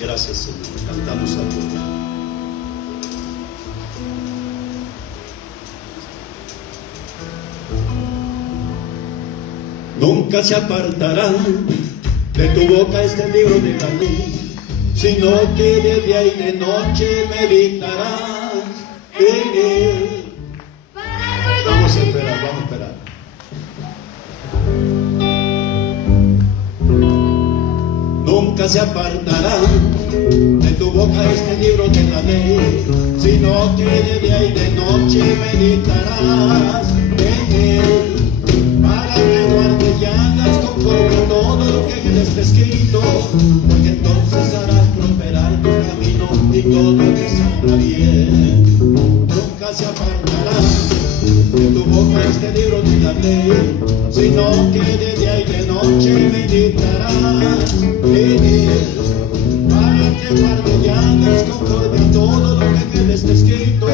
Gracias, Señor. Cantamos a Dios. Nunca se apartará de tu boca este libro de la ley, sino que de día y de noche meditarás en él. Vamos a esperar. Nunca se apartará de tu boca este libro de la ley, sino que de día y de noche meditarás en él, para que guardes y hagas conforme a todo lo que en él está escrito, porque entonces harás prosperar tu camino y todo te saldrá bien. Nunca se apartará de tu boca este libro de la ley, sino que de día y de noche meditarás en él, para que guardes y hagas conforme a todo lo que en él está escrito,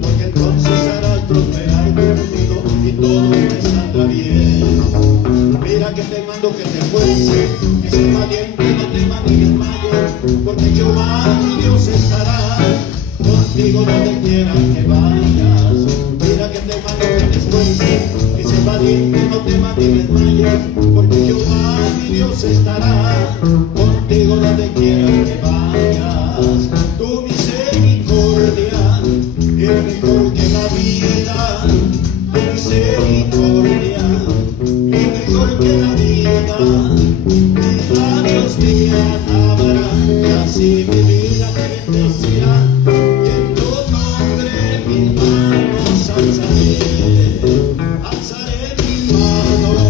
porque entonces harás prosperar tu camino y todo te saldrá bien. Mira que te mando que te esfuerces, que seas valiente, no temas ni desmayes, porque Jehová tu Dios estará contigo donde quiera que vayas. Mira que te mando que te esfuerces, que seas valiente, no temas ni desmayes, porque Jehová mi Dios estará contigo donde quiera que vayas. Tu misericordia es mejor que la vida, tu misericordia es mejor que la vida. Mis labios te alabarán, y así mi vida te bendecirá, y en tu nombre mis manos alzaré mis manos,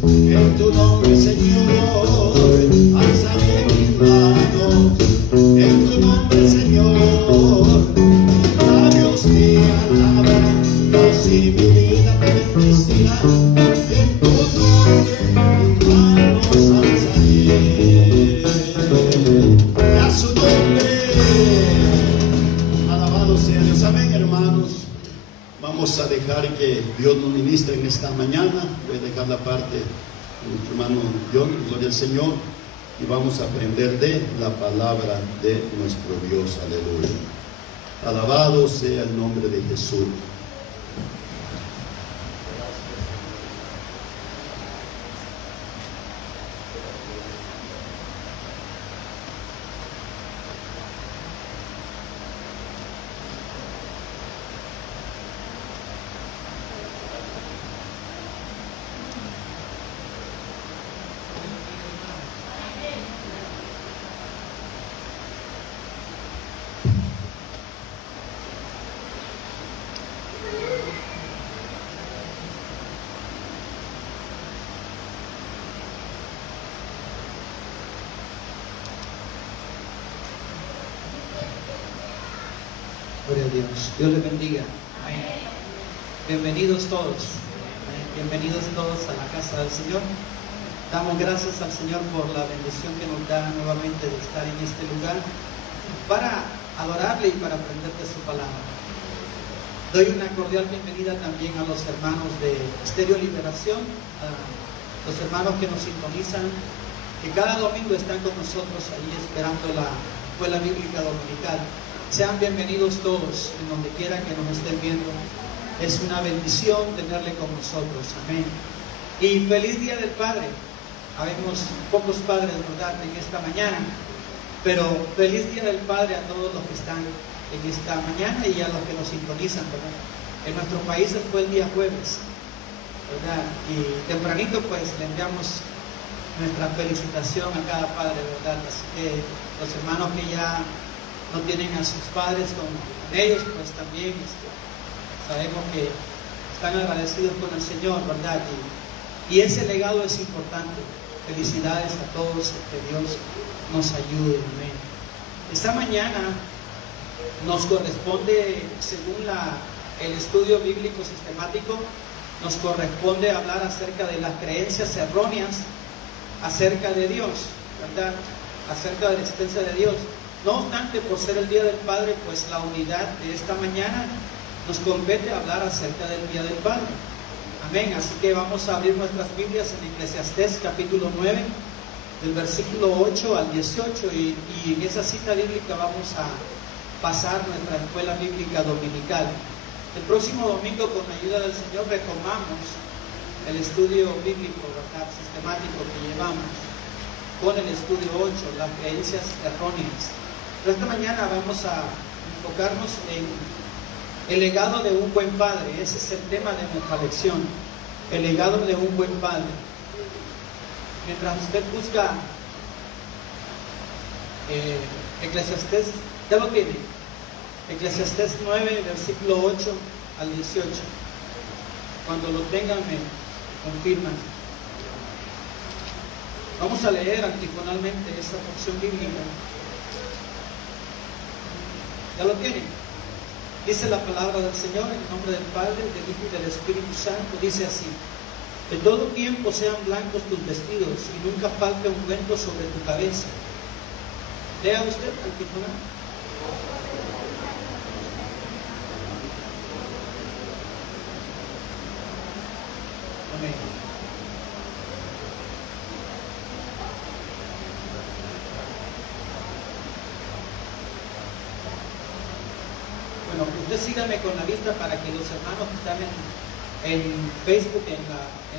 en tu nombre, Señor, alzaré mis manos, en tu nombre, Señor. Mis labios te alabarán, y así mi vida te bendecirá, y en tu nombre mis manos alzaré. A su nombre, alabado sea Dios. Amén, hermanos. Vamos a dejar que Dios nos ministre en esta mañana. Voy a dejar la parte de nuestro hermano John, gloria al Señor, y vamos a aprender de la palabra de nuestro Dios. Aleluya. Alabado sea el nombre de Jesús. Gloria a Dios. Dios les bendiga. Amén. Bienvenidos todos. Amén. Bienvenidos todos a la casa del Señor. Damos gracias al Señor por la bendición que nos da nuevamente de estar en este lugar para adorarle y para aprender de su palabra. Doy una cordial bienvenida también a los hermanos de Estéreo Liberación, a los hermanos que nos sintonizan, que cada domingo están con nosotros ahí esperando la escuela bíblica dominical. Sean bienvenidos todos, en donde quiera que nos estén viendo. Es una bendición tenerle con nosotros. Amén. Y feliz Día del Padre. Habemos pocos padres, ¿verdad?, en esta mañana. Pero feliz Día del Padre a todos los que están en esta mañana y a los que nos sintonizan, ¿verdad? En nuestro país fue el día jueves, ¿verdad? Y tempranito pues le enviamos nuestra felicitación a cada padre, ¿verdad? Así que los hermanos que ya no tienen a sus padres con ellos, pues también sabemos que están agradecidos con el Señor, ¿verdad? Y ese legado es importante. Felicidades a todos, que Dios nos ayude. Amén. Esta mañana nos corresponde, según el estudio bíblico sistemático, nos corresponde hablar acerca de las creencias erróneas acerca de Dios, ¿verdad? Acerca de la existencia de Dios. No obstante, por ser el Día del Padre, pues la unidad de esta mañana nos compete hablar acerca del Día del Padre. Amén. Así que vamos a abrir nuestras Biblias en Eclesiastés capítulo 9, del versículo 8 al 18, y en esa cita bíblica vamos a pasar nuestra escuela bíblica dominical. El próximo domingo, con la ayuda del Señor, retomamos el estudio bíblico, ¿verdad?, sistemático que llevamos con el estudio 8, las creencias erróneas. Pero esta mañana vamos a enfocarnos en el legado de un buen padre. Ese es el tema de nuestra lección, el legado de un buen padre. Mientras usted busca Eclesiastés, ya lo tiene, Eclesiastés 9, versículo 8 al 18. Cuando lo tengan me confirman. Vamos a leer antifonalmente esta porción bíblica. ¿Ya lo tienen? Dice la palabra del Señor en el nombre del Padre, del Hijo y del Espíritu Santo. Dice así: de todo tiempo sean blancos tus vestidos y nunca falte ungüento sobre tu cabeza. Lea usted antifonal. Amén. Bueno, usted sígame con la vista para que los hermanos que están en Facebook, en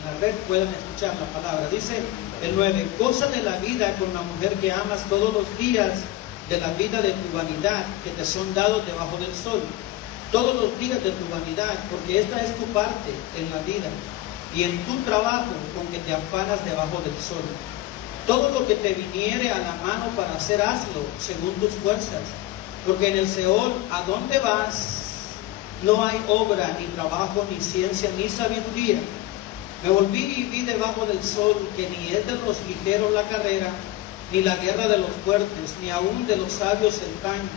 la red, puedan escuchar la palabra. Dice el 9: goza de la vida con la mujer que amas todos los días de la vida de tu vanidad, que te son dados debajo del sol. Todos los días de tu vanidad, porque esta es tu parte en la vida, y en tu trabajo con que te afanas debajo del sol. Todo lo que te viniere a la mano para hacer, hazlo según tus fuerzas, porque en el Seol, ¿a dónde vas? No hay obra, ni trabajo, ni ciencia, ni sabiduría. Me volví y vi debajo del sol que ni es de los ligeros la carrera, ni la guerra de los fuertes, ni aun de los sabios el daño,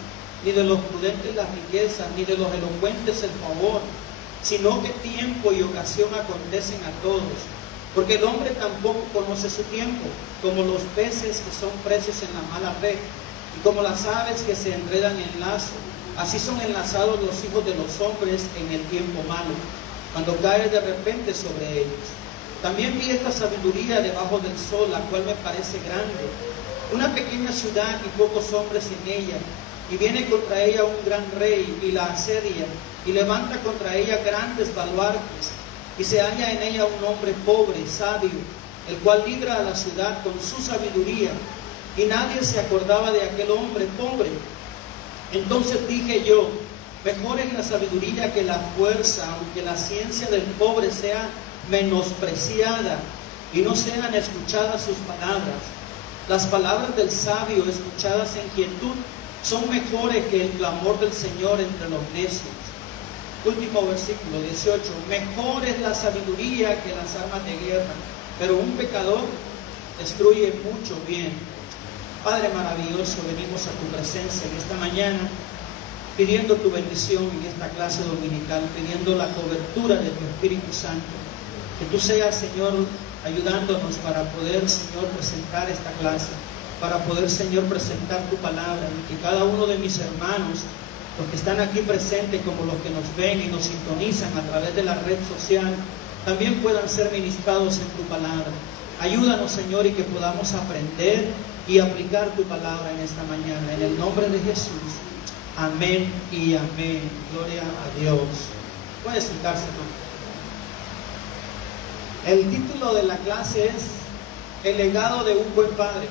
ni de los prudentes las riquezas, ni de los elocuentes el favor, sino que tiempo y ocasión acontecen a todos. Porque el hombre tampoco conoce su tiempo, como los peces que son presos en la mala red, y como las aves que se enredan en lazo, así son enlazados los hijos de los hombres en el tiempo malo, cuando cae de repente sobre ellos. También vi esta sabiduría debajo del sol, la cual me parece grande, una pequeña ciudad y pocos hombres en ella, y viene contra ella un gran rey y la asedia, y levanta contra ella grandes baluartes, y se halla en ella un hombre pobre, sabio, el cual libra a la ciudad con su sabiduría, y nadie se acordaba de aquel hombre pobre. Entonces dije yo: mejor es la sabiduría que la fuerza, aunque la ciencia del pobre sea menospreciada y no sean escuchadas sus palabras. Las palabras del sabio, escuchadas en quietud, son mejores que el clamor del Señor entre los necios. Último versículo 18: mejor es la sabiduría que las armas de guerra, pero un pecador destruye mucho bien. Padre maravilloso, venimos a tu presencia en esta mañana, pidiendo tu bendición en esta clase dominical, pidiendo la cobertura de tu Espíritu Santo. Que tú seas, Señor, ayudándonos para poder, Señor, presentar esta clase, para poder, Señor, presentar tu palabra, y que cada uno de mis hermanos, los que están aquí presentes como los que nos ven y nos sintonizan a través de la red social, también puedan ser ministrados en tu palabra. Ayúdanos, Señor, y que podamos aprender y aplicar tu palabra en esta mañana. En el nombre de Jesús. Amén y amén. Gloria a Dios. Puede sentarse, hermano. El título de la clase es El legado de un buen padre.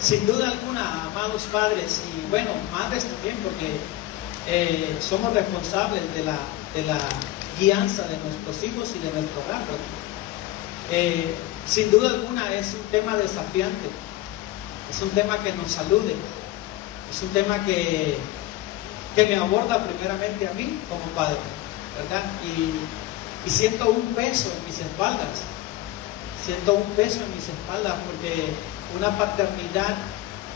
Sin duda alguna, amados padres, y bueno, madres también, porque somos responsables de la guianza de nuestros hijos y de nuestro hogar. Sin duda alguna es un tema desafiante, es un tema que nos salude, es un tema que me aborda primeramente a mí como padre, ¿verdad? Y siento un peso en mis espaldas, porque una paternidad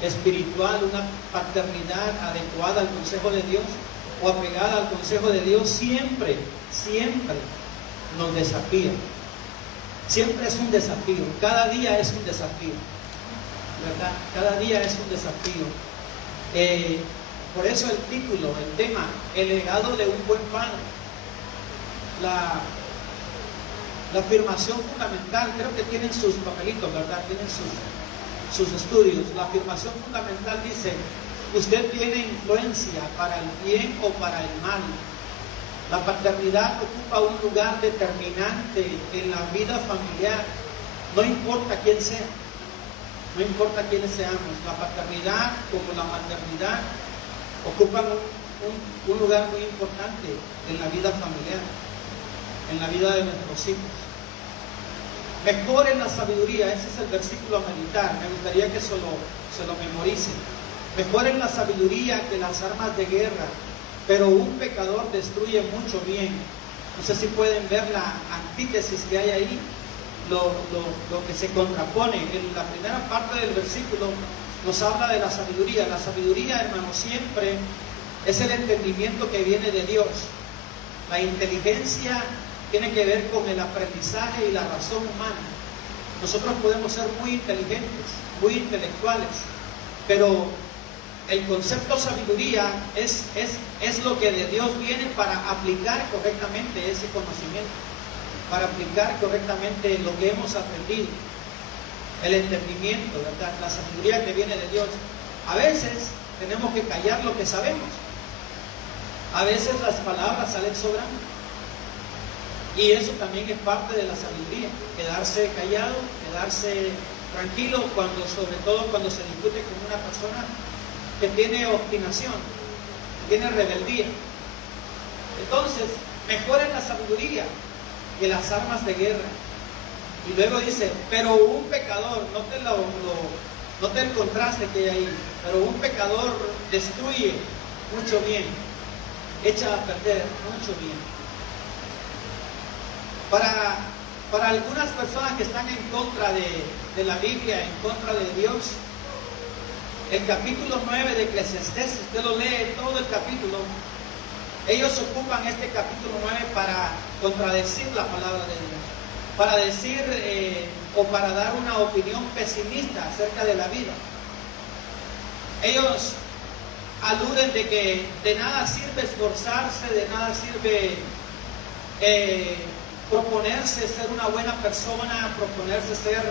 espiritual, una paternidad adecuada al consejo de Dios o apegada al consejo de Dios siempre nos desafía. Siempre es un desafío, cada día es un desafío, ¿verdad? Cada día es un desafío. Por eso el título, el tema, el legado de un buen padre. La afirmación fundamental, creo que tienen sus papelitos, ¿verdad? Tienen sus estudios. La afirmación fundamental dice: usted tiene influencia para el bien o para el mal. La paternidad ocupa un lugar determinante en la vida familiar. No importa quién sea, no importa quiénes seamos. La paternidad como la maternidad ocupan un lugar muy importante en la vida familiar, en la vida de nuestros hijos. Mejoren la sabiduría, ese es el versículo a meditar. Me gustaría que se lo memoricen. Mejoren la sabiduría que las armas de guerra, pero un pecador destruye mucho bien. No sé si pueden ver la antítesis que hay ahí, lo que se contrapone. En la primera parte del versículo nos habla de la sabiduría. La sabiduría, hermanos, siempre es el entendimiento que viene de Dios. La inteligencia tiene que ver con el aprendizaje y la razón humana. Nosotros podemos ser muy inteligentes, muy intelectuales, pero el concepto sabiduría es lo que de Dios viene para aplicar correctamente ese conocimiento, para aplicar correctamente lo que hemos aprendido. El entendimiento, ¿verdad? La sabiduría que viene de Dios. A veces tenemos que callar lo que sabemos. A veces las palabras salen sobrando. Y eso también es parte de la sabiduría. Quedarse callado, quedarse tranquilo, sobre todo cuando se discute con una persona que tiene obstinación, que tiene rebeldía. Entonces, mejoren la sabiduría que las armas de guerra. Y luego dice, pero un pecador, note el contraste que hay ahí, pero un pecador destruye mucho bien, echa a perder mucho bien. Para algunas personas que están en contra de la Biblia, en contra de Dios, el capítulo 9 de Eclesiastés, usted lo lee todo el capítulo, ellos ocupan este capítulo 9 para contradecir la palabra de Dios, para decir o para dar una opinión pesimista acerca de la vida. Ellos aluden de que de nada sirve esforzarse, de nada sirve proponerse ser una buena persona, proponerse ser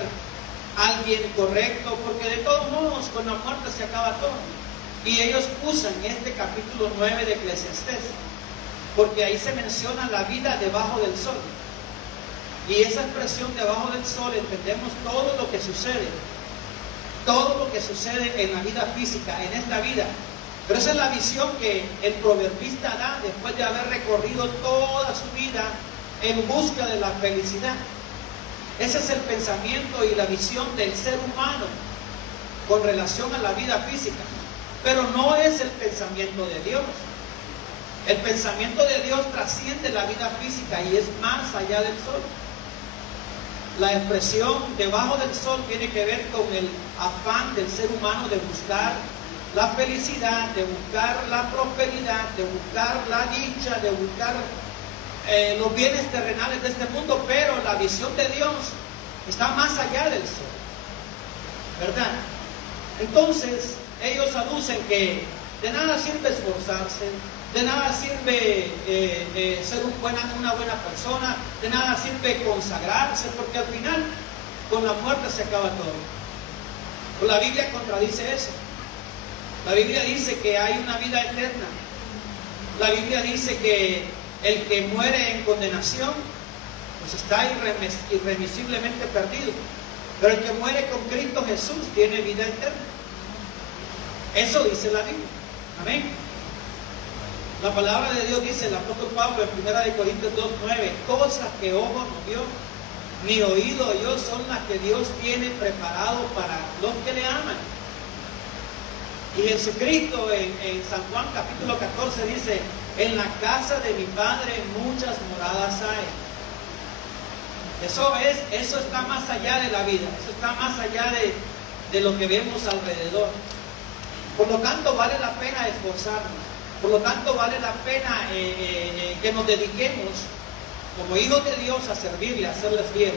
alguien correcto, porque de todos modos con la muerte se acaba todo. Y ellos usan este capítulo 9 de Eclesiastés, porque ahí se menciona la vida debajo del sol. Y esa expresión debajo del sol entendemos todo lo que sucede en la vida física, en esta vida. Pero esa es la visión que el proverbista da después de haber recorrido toda su vida en busca de la felicidad. Ese es el pensamiento y la visión del ser humano con relación a la vida física. Pero no es el pensamiento de Dios. El pensamiento de Dios trasciende la vida física y es más allá del sol. La expresión debajo del sol tiene que ver con el afán del ser humano de buscar la felicidad, de buscar la prosperidad, de buscar la dicha, de buscar los bienes terrenales de este mundo, pero la visión de Dios está más allá del sol, ¿verdad? Entonces ellos aducen que de nada sirve esforzarse, de nada sirve ser una buena persona, de nada sirve consagrarse, porque al final con la muerte se acaba todo. Pues la Biblia contradice eso. La Biblia dice que hay una vida eterna. La Biblia dice que el que muere en condenación, pues está irremisiblemente perdido. Pero el que muere con Cristo Jesús tiene vida eterna. Eso dice la Biblia. Amén. La palabra de Dios dice, el apóstol Pablo en 1 Corintios 2:9, cosas que ojo no vio, ni oído oyó, son las que Dios tiene preparado para los que le aman. Y Jesucristo en San Juan capítulo 14 dice, en la casa de mi Padre muchas moradas hay. Eso está más allá de la vida, eso está más allá de lo que vemos alrededor. Por lo tanto, vale la pena esforzarnos. Por lo tanto, vale la pena que nos dediquemos como hijos de Dios a servirle, a serle fiel.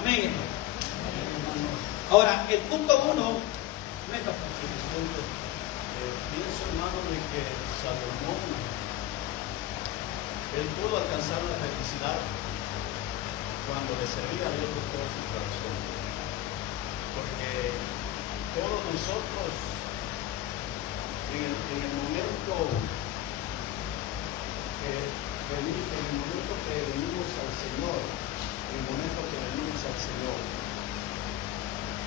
Amén, hermano. Ahora, el punto 1. Pienso, hermano, de que Salomón, él pudo alcanzar la felicidad cuando le servía a Dios con todo su corazón. Porque todos nosotros, en el momento que venimos al Señor,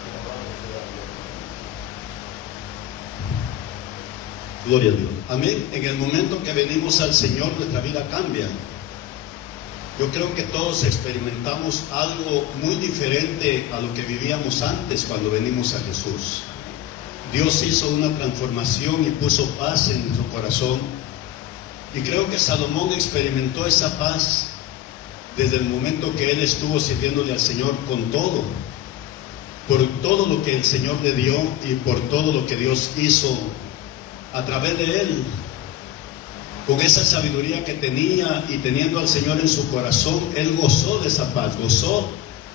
alabamos a Dios. Gloria a Dios. Amén. En el momento que venimos al Señor, nuestra vida cambia. Yo creo que todos experimentamos algo muy diferente a lo que vivíamos antes cuando venimos a Jesús. Dios hizo una transformación y puso paz en nuestro corazón. Y creo que Salomón experimentó esa paz desde el momento que él estuvo sirviéndole al Señor con todo. Por todo lo que el Señor le dio y por todo lo que Dios hizo a través de él. Con esa sabiduría que tenía y teniendo al Señor en su corazón, él gozó de esa paz, gozó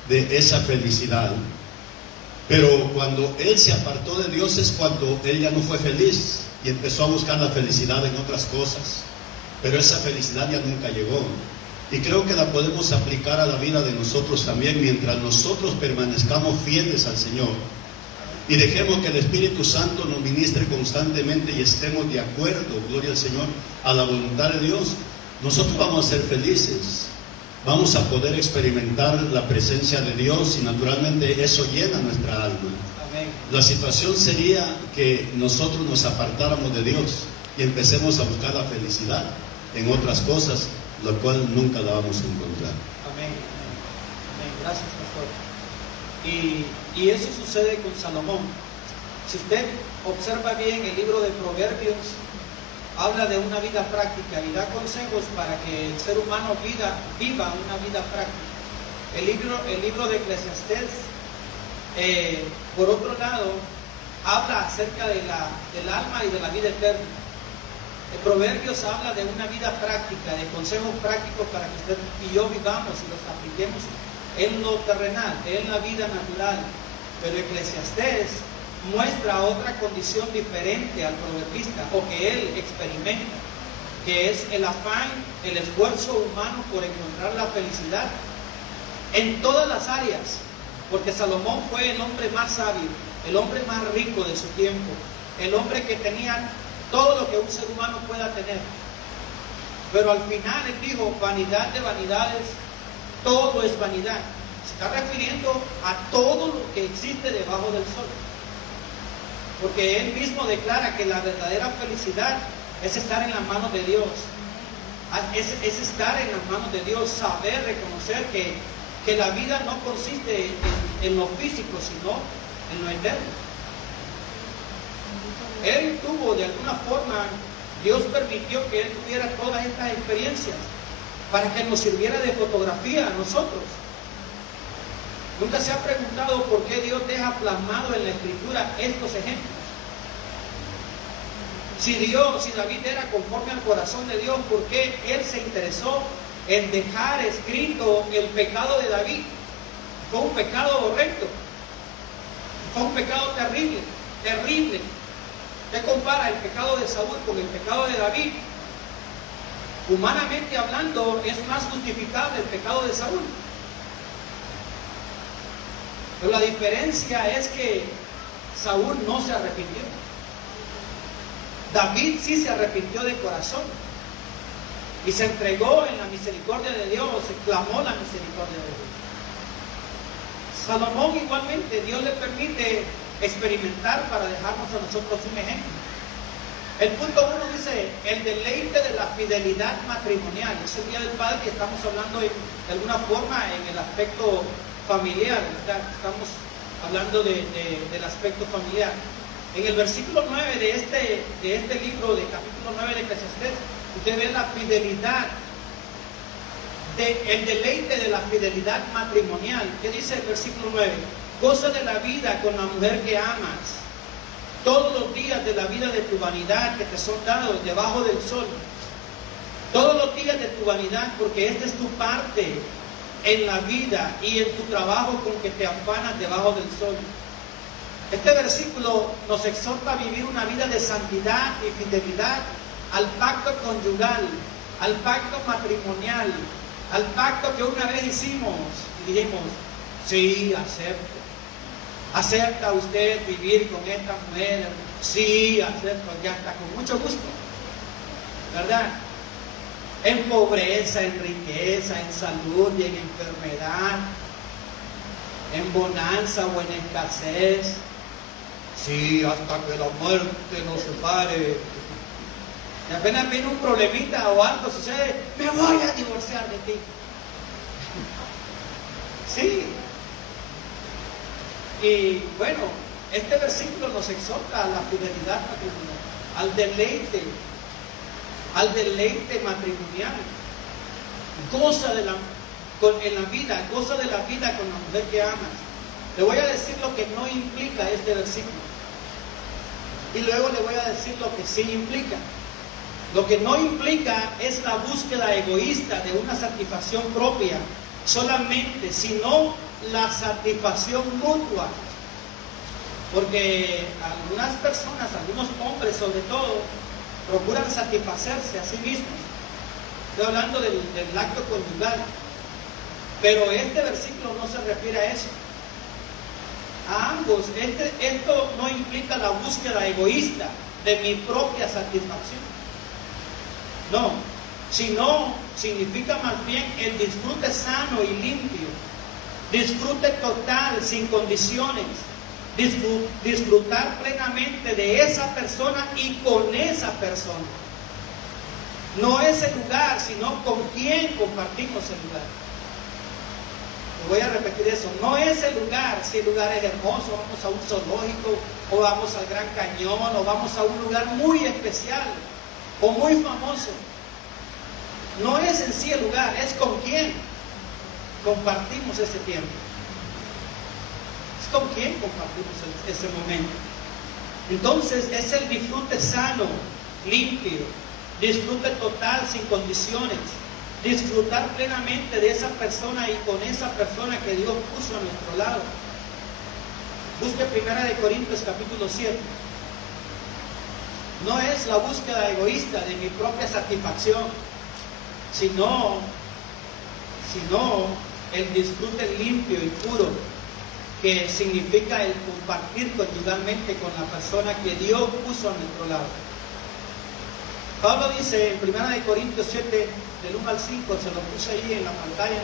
de esa felicidad. Pero cuando él se apartó de Dios es cuando él ya no fue feliz y empezó a buscar la felicidad en otras cosas. Pero esa felicidad ya nunca llegó. Y creo que la podemos aplicar a la vida de nosotros también, mientras nosotros permanezcamos fieles al Señor y dejemos que el Espíritu Santo nos ministre constantemente y estemos de acuerdo, gloria al Señor, a la voluntad de Dios. Nosotros vamos a ser felices, vamos a poder experimentar la presencia de Dios y naturalmente eso llena nuestra alma. Amén. La situación sería que nosotros nos apartáramos de Dios y empecemos a buscar la felicidad en otras cosas, lo cual nunca la vamos a encontrar. Amén. Amén. Gracias, pastor. Y eso sucede con Salomón. Si usted observa bien el libro de Proverbios, habla de una vida práctica y da consejos para que el ser humano viva una vida práctica. El libro de Eclesiastés, por otro lado, habla acerca del alma y de la vida eterna. El Proverbios habla de una vida práctica, de consejos prácticos para que usted y yo vivamos y los apliquemos en lo terrenal, en la vida natural. Pero Eclesiastés muestra otra condición diferente al proverbista, o que él experimenta, que es el afán, el esfuerzo humano por encontrar la felicidad en todas las áreas, porque Salomón fue el hombre más sabio, el hombre más rico de su tiempo, el hombre que tenía todo lo que un ser humano pueda tener. Pero al final él dijo, vanidad de vanidades, todo es vanidad. Se está refiriendo a todo lo que existe debajo del sol. Porque él mismo declara que la verdadera felicidad es estar en las manos de Dios. Es estar en las manos de Dios, saber, reconocer que la vida no consiste en lo físico, sino en lo eterno. Él tuvo, de alguna forma, Dios permitió que él tuviera todas estas experiencias para que nos sirviera de fotografía a nosotros. ¿Nunca se ha preguntado por qué Dios deja plasmado en la Escritura estos ejemplos? Si David era conforme al corazón de Dios, ¿por qué él se interesó en dejar escrito el pecado de David? Fue un pecado horrendo, fue un pecado terrible, terrible. Usted compara el pecado de Saúl con el pecado de David. Humanamente hablando, es más justificable el pecado de Saúl. Pero la diferencia es que Saúl no se arrepintió. David sí se arrepintió de corazón y se entregó en la misericordia de Dios, se clamó la misericordia de Dios. Salomón igualmente, Dios le permite experimentar para dejarnos a nosotros un ejemplo. El punto 1 dice, el deleite de la fidelidad matrimonial. Es el Día del Padre y estamos hablando de alguna forma en el aspecto familiar, ¿verdad? Estamos hablando del aspecto familiar. En el versículo 9 de este libro, de capítulo 9 de Eclesiastés, usted ve la fidelidad, el deleite de la fidelidad matrimonial. ¿Qué dice el versículo 9? Goza de la vida con la mujer que amas, todos los días de la vida de tu vanidad que te son dados debajo del sol. Todos los días de tu vanidad, porque esta es tu parte en la vida y en tu trabajo con que te afanas debajo del sol. Este versículo nos exhorta a vivir una vida de santidad y fidelidad al pacto conyugal, al pacto matrimonial, al pacto que una vez hicimos. Y dijimos, sí, acepto. ¿Acepta usted vivir con esta mujer? Sí, acepto, ya está, con mucho gusto. ¿Verdad? En pobreza, en riqueza, en salud y en enfermedad, en bonanza o en escasez. Sí, hasta que la muerte nos separe. Y apenas viene un problemita o algo sucede, me voy a divorciar de ti. Sí. Y bueno, este versículo nos exhorta a la fidelidad matrimonial, al deleite matrimonial. Goza en la vida, goza de la vida con la mujer que amas. Le voy a decir lo que no implica este versículo. Y luego le voy a decir lo que sí implica. Lo que no implica es la búsqueda egoísta de una satisfacción propia solamente, sino la satisfacción mutua. Porque algunas personas, algunos hombres sobre todo, procuran satisfacerse a sí mismos. Estoy hablando del acto conyugal. Pero este versículo no se refiere a eso. A ambos, esto no implica la búsqueda egoísta de mi propia satisfacción. No, sino significa más bien el disfrute sano y limpio, disfrute total, sin condiciones, disfrutar plenamente de esa persona y con esa persona. No es el lugar, sino con quién compartimos el lugar. Voy a repetir eso, no es el lugar, si el lugar es hermoso, vamos a un zoológico, o vamos al Gran Cañón, o vamos a un lugar muy especial, o muy famoso. No es en sí el lugar, es con quién compartimos ese tiempo. Es con quién compartimos ese momento. Entonces es el disfrute sano, limpio, disfrute total, sin condiciones. Disfrutar plenamente de esa persona y con esa persona que Dios puso a nuestro lado. Busque 1 Corintios capítulo 7. No es la búsqueda egoísta de mi propia satisfacción, sino el disfrute limpio y puro, que significa el compartir conyugalmente con la persona que Dios puso a nuestro lado. Pablo dice en 1 Corintios 7, del 1 al 5, se lo puse ahí en la pantalla,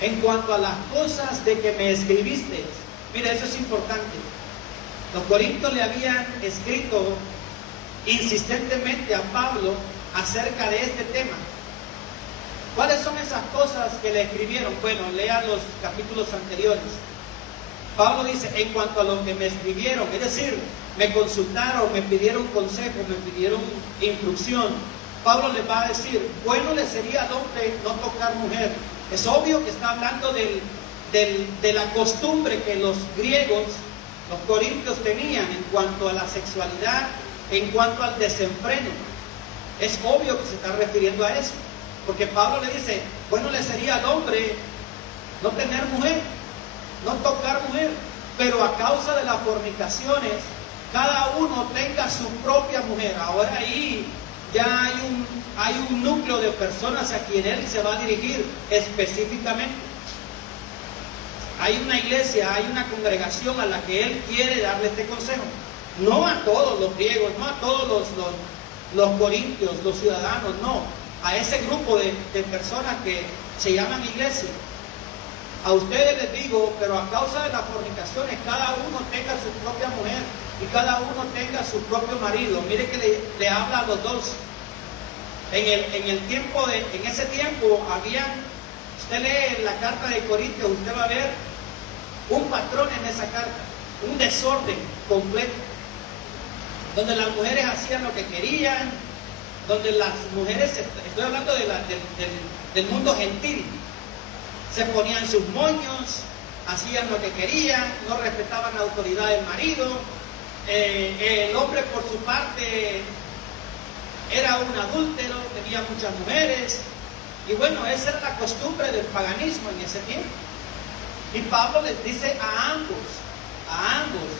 en cuanto a las cosas de que me escribiste. Mira, eso es importante. Los corintios le habían escrito insistentemente a Pablo acerca de este tema. ¿Cuáles son esas cosas que le escribieron? Bueno, lean los capítulos anteriores. Pablo dice, en cuanto a lo que me escribieron, es decir, me consultaron, me pidieron consejo, me pidieron instrucción. Pablo les va a decir, bueno le sería al hombre no tocar mujer. Es obvio que está hablando de la costumbre que los griegos, los corintios tenían en cuanto a la sexualidad, en cuanto al desenfreno. Es obvio que se está refiriendo a eso. Porque Pablo le dice, bueno le sería al hombre no tener mujer, no tocar mujer, pero a causa de las fornicaciones, cada uno tenga su propia mujer. Ahora ahí ya hay un núcleo de personas a quien él se va a dirigir específicamente. Hay una iglesia, hay una congregación a la que él quiere darle este consejo. No a todos los griegos, no a todos los corintios, los ciudadanos, no. A ese grupo de personas que se llaman iglesia. A ustedes les digo, pero a causa de las fornicaciones, cada uno tenga su propia mujer y cada uno tenga su propio marido. Mire que le habla a los dos. En ese tiempo había, usted lee la carta de Corintios, usted va a ver un patrón en esa carta, un desorden completo, donde las mujeres hacían lo que querían, donde las mujeres, estoy hablando del mundo gentil, se ponían sus moños, hacían lo que querían, no respetaban la autoridad del marido. El hombre por su parte era un adúltero, tenía muchas mujeres, y bueno, esa era la costumbre del paganismo en ese tiempo. Y Pablo les dice a ambos,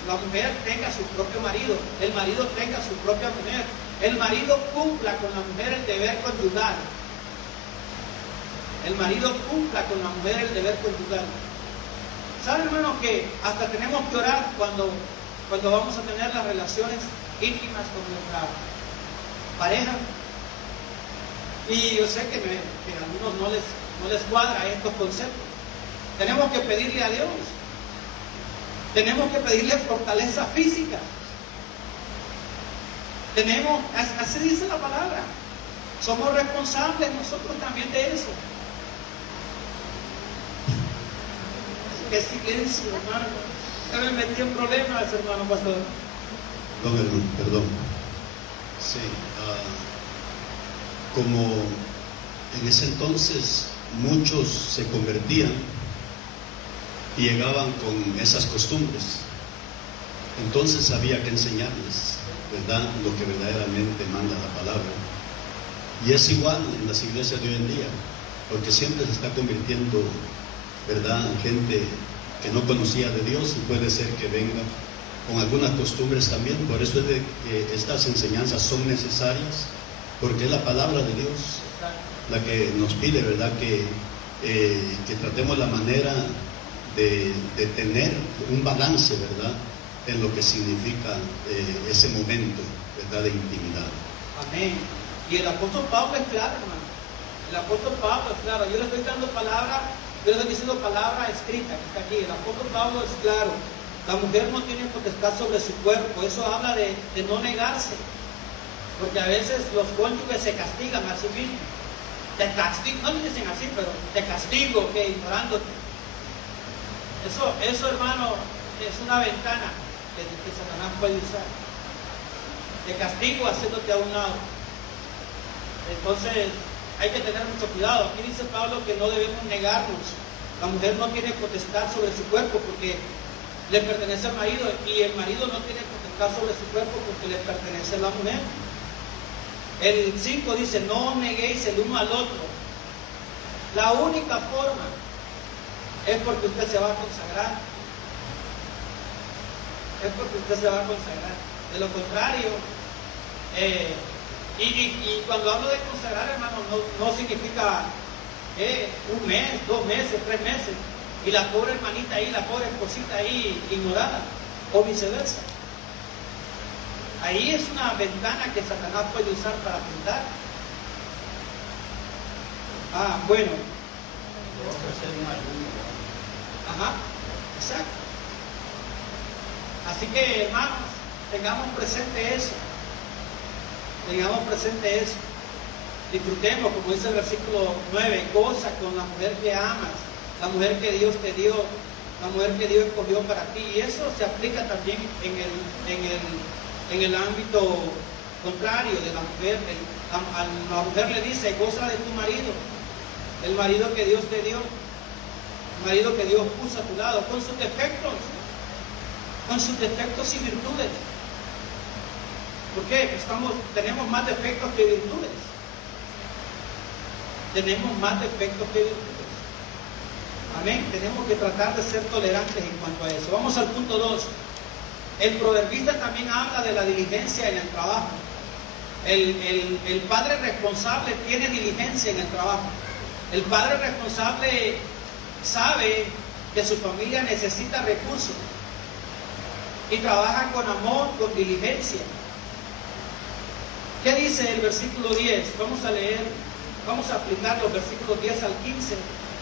la mujer tenga su propio marido, el marido tenga su propia mujer, el marido cumpla con la mujer el deber conyugal. el marido cumpla con la mujer el deber conjugal. ¿Saben, hermanos, que hasta tenemos que orar cuando vamos a tener las relaciones íntimas con nuestra pareja? Y yo sé que a algunos no les cuadra estos conceptos. Tenemos que pedirle a Dios. Tenemos que pedirle fortaleza física. Así dice la palabra. Somos responsables nosotros también de eso. Qué silencio, hermano. Ya me metí en problemas, hermano pastor. Don hermano, perdón. Sí, como en ese entonces muchos se convertían y llegaban con esas costumbres, entonces había que enseñarles, ¿verdad?, lo que verdaderamente manda la palabra. Y es igual en las iglesias de hoy en día, porque siempre se está convirtiendo, ¿verdad?, en gente que no conocía de Dios, y puede ser que venga con algunas costumbres también. Por eso es de que estas enseñanzas son necesarias, porque es la palabra de Dios la que nos pide, ¿verdad?, que tratemos la manera de tener un balance, ¿verdad?, en lo que significa ese momento, ¿verdad?, de intimidad. Amén. Y el apóstol Pablo es claro, hermano. El apóstol Pablo es claro. Yo le estoy dando palabra, yo le estoy diciendo palabra escrita que está aquí. El apóstol Pablo es claro. La mujer no tiene potestad sobre su cuerpo. Eso habla de no negarse. Porque a veces los cónyuges se castigan a sí mismos. Te castigo, no le dicen así, pero te castigo, que ignorándote. Eso, hermano, es una ventana que Satanás puede usar. Te castigo haciéndote a un lado. Entonces, hay que tener mucho cuidado. Aquí dice Pablo que no debemos negarnos. La mujer no tiene potestad sobre su cuerpo porque le pertenece al marido, y el marido no tiene potestad sobre su cuerpo porque le pertenece a la mujer. El 5 dice: no neguéis el uno al otro. La única forma es porque usted se va a consagrar. Es porque usted se va a consagrar. De lo contrario, y cuando hablo de consagrar, hermano, no significa un mes, 2 meses, 3 meses, y la pobre hermanita ahí, la pobre esposita ahí ignorada, o viceversa. Ahí es una ventana que Satanás puede usar para tentar. Bueno. Ajá, exacto. Así que, hermanos, tengamos presente eso. Tengamos presente eso. Disfrutemos, como dice el versículo 9, goza con la mujer que amas, la mujer que Dios te dio, la mujer que Dios escogió para ti. Y eso se aplica también en el ámbito contrario de la mujer. A la mujer le dice: goza de tu marido, el marido que Dios te dio, el marido que Dios puso a tu lado, con sus defectos y virtudes. ¿Por qué? Tenemos más defectos que virtudes. Tenemos más defectos que virtudes. Amén. Tenemos que tratar de ser tolerantes en cuanto a eso. Vamos al punto 2. El proverbista también habla de la diligencia en el trabajo. El padre responsable tiene diligencia en el trabajo. El padre responsable sabe que su familia necesita recursos y trabaja con amor, con diligencia. ¿Qué dice el versículo 10? Vamos a leer, vamos a aplicar los versículos 10 al 15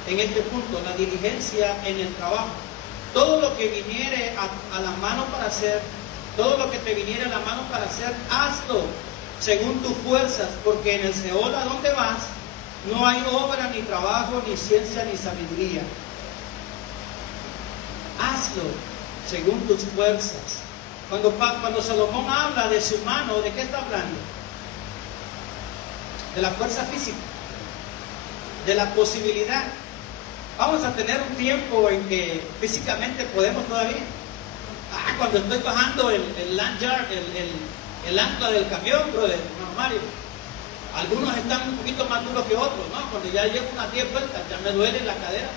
en este punto: la diligencia en el trabajo. Todo lo que viniere a la mano para hacer, todo lo que te viniere a la mano para hacer, hazlo según tus fuerzas, porque en el Seol, ¿a dónde vas? No hay obra, ni trabajo, ni ciencia, ni sabiduría. Hazlo según tus fuerzas. Cuando Salomón habla de su mano, ¿de qué está hablando? De la fuerza física, de la posibilidad. Vamos a tener un tiempo en que físicamente podemos todavía. Cuando estoy bajando el lanyard, el ancla del camión, brother, normal. Algunos están un poquito más duros que otros, ¿no? Cuando ya llevo unas 10 vueltas, ya me duele la cadera.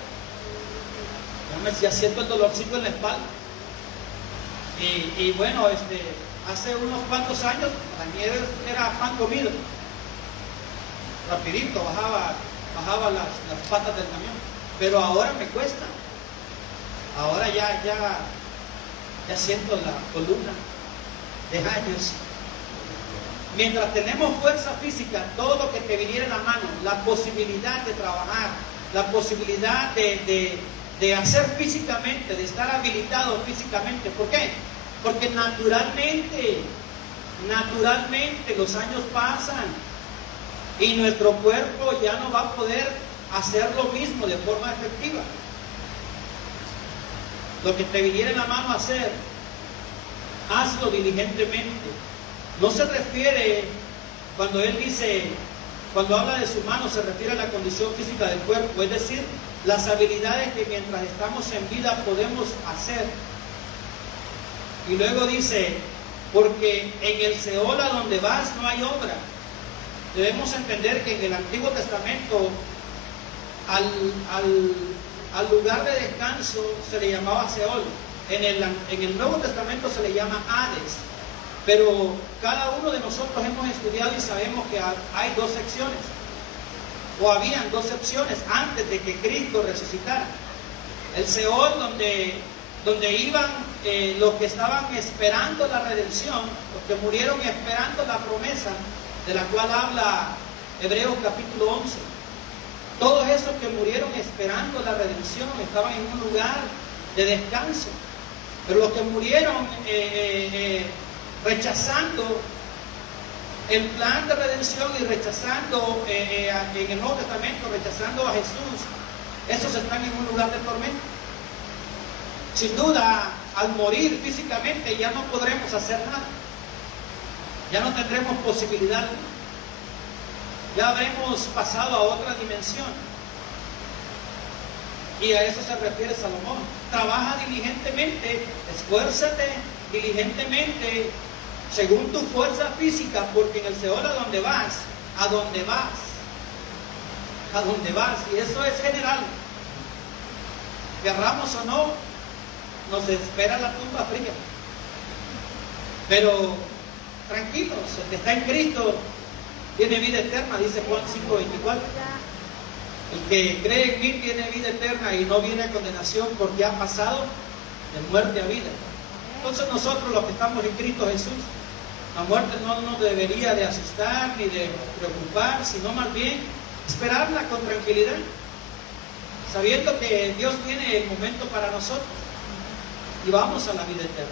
Ya siento el dolorcito en la espalda. Y bueno, hace unos cuantos años, para mí era pan comido. Rapidito, bajaba bajaba las patas del camión. Pero ahora me cuesta. Ahora ya siento la columna de años. Mientras tenemos fuerza física, todo lo que te viniera en la mano, la posibilidad de trabajar, la posibilidad de hacer físicamente, de estar habilitado físicamente. ¿Por qué? Porque naturalmente los años pasan y nuestro cuerpo ya no va a poder hacer lo mismo de forma efectiva. Lo que te viniera en la mano a hacer, hazlo diligentemente. No se refiere, cuando él dice, cuando habla de su mano, se refiere a la condición física del cuerpo, es decir, las habilidades que mientras estamos en vida podemos hacer. Y luego dice, porque en el Seol a donde vas no hay obra. Debemos entender que en el Antiguo Testamento al lugar de descanso se le llamaba Seol. En el Nuevo Testamento se le llama Hades. Pero cada uno de nosotros hemos estudiado y sabemos que hay dos secciones, o habían dos secciones antes de que Cristo resucitara. El Seol, donde iban los que estaban esperando la redención, los que murieron esperando la promesa de la cual habla Hebreos capítulo 11. Todos esos que murieron esperando la redención estaban en un lugar de descanso. Pero los que murieron rechazando el plan de redención y rechazando en el Nuevo Testamento, rechazando a Jesús, esos están en un lugar de tormento. Sin duda, al morir físicamente ya no podremos hacer nada, ya no tendremos posibilidad, ya habremos pasado a otra dimensión. Y a eso se refiere Salomón. Trabaja diligentemente, esfuérzate diligentemente según tu fuerza física, porque en el Seol a donde vas, y eso es general, querramos o no, nos espera la tumba fría. Pero tranquilos, el que está en Cristo tiene vida eterna, dice Juan 5:24. El que cree en mí tiene vida eterna y no viene a condenación, porque ha pasado de muerte a vida. Entonces nosotros los que estamos en Cristo Jesús, la muerte no nos debería de asustar ni de preocupar, sino más bien esperarla con tranquilidad, sabiendo que Dios tiene el momento para nosotros y vamos a la vida eterna.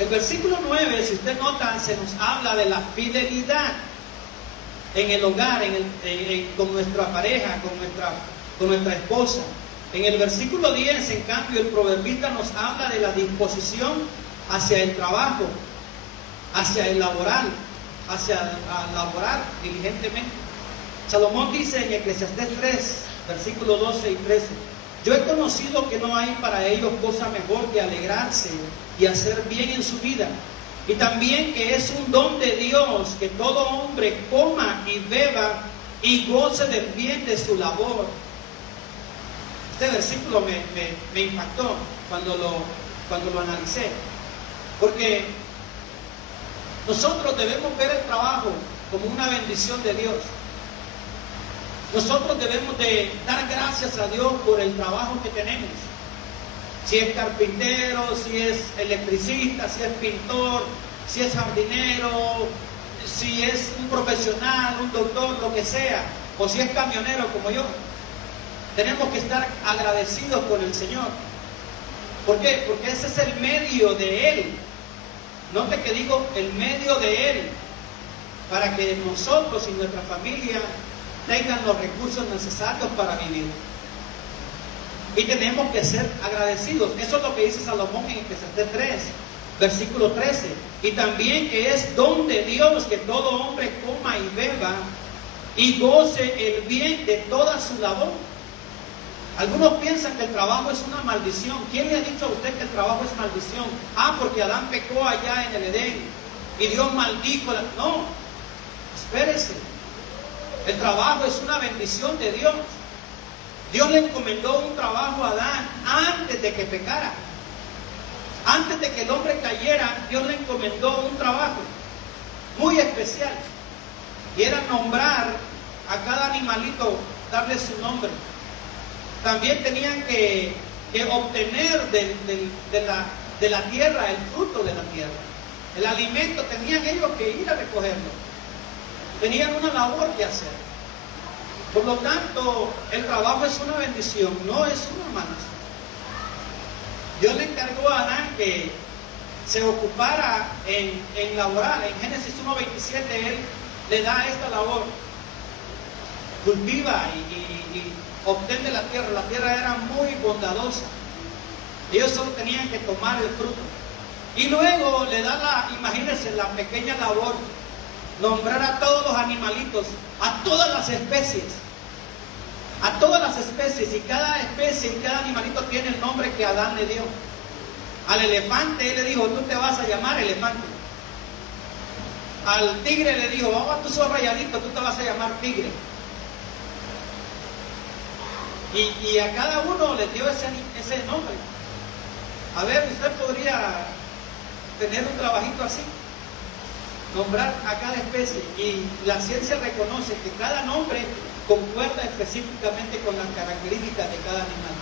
El versículo 9, si usted nota, se nos habla de la fidelidad en el hogar, con nuestra pareja, con nuestra esposa. En el versículo 10, en cambio, el proverbista nos habla de la disposición hacia el trabajo, hacia el laborar, diligentemente. Salomón dice en Eclesiastés 3, versículos 12 y 13, yo he conocido que no hay para ellos cosa mejor que alegrarse y hacer bien en su vida, y también que es un don de Dios que todo hombre coma y beba y goce del bien de su labor. Este versículo me impactó cuando lo analicé, porque nosotros debemos ver el trabajo como una bendición de Dios. Nosotros debemos de dar gracias a Dios por el trabajo que tenemos. Si es carpintero, si es electricista, si es pintor, si es jardinero, si es un profesional, un doctor, lo que sea, o si es camionero como yo. Tenemos que estar agradecidos con el Señor. ¿Por qué? Porque ese es el medio de Él. Note que digo el medio de Él, para que nosotros y nuestra familia tengan los recursos necesarios para vivir. Y tenemos que ser agradecidos. Eso es lo que dice Salomón en Eclesiastés 3, versículo 13. Y también que es don de Dios que todo hombre coma y beba y goce el bien de toda su labor. Algunos piensan que el trabajo es una maldición. ¿Quién le ha dicho a usted que el trabajo es maldición? porque Adán pecó allá en el Edén y Dios maldijo. No, espérese. El trabajo es una bendición de Dios. Dios le encomendó un trabajo a Adán antes de que pecara. Antes de que el hombre cayera, Dios le encomendó un trabajo muy especial. y era nombrar a cada animalito, darle su nombre. También tenían que obtener de la tierra el fruto de la tierra. El alimento tenían ellos que ir a recogerlo. Tenían una labor que hacer. Por lo tanto, el trabajo es una bendición, no es una maldición. Dios le encargó a Adán que se ocupara en laborar. En Génesis 1:27 Él le da esta labor. Cultiva y obtén de la tierra. La tierra era muy bondadosa. Ellos solo tenían que tomar el fruto. Y luego le da imagínense, la pequeña labor, nombrar a todos los animalitos, a todas las especies. A todas las especies, y cada especie y cada animalito tiene el nombre que Adán le dio. Al elefante Él le dijo, tú te vas a llamar elefante. Al tigre le dijo, tú sos rayadito, tú te vas a llamar tigre. Y a cada uno le dio ese nombre. A ver, usted podría tener un trabajito así, nombrar a cada especie, y la ciencia reconoce que cada nombre concuerda específicamente con las características de cada animal.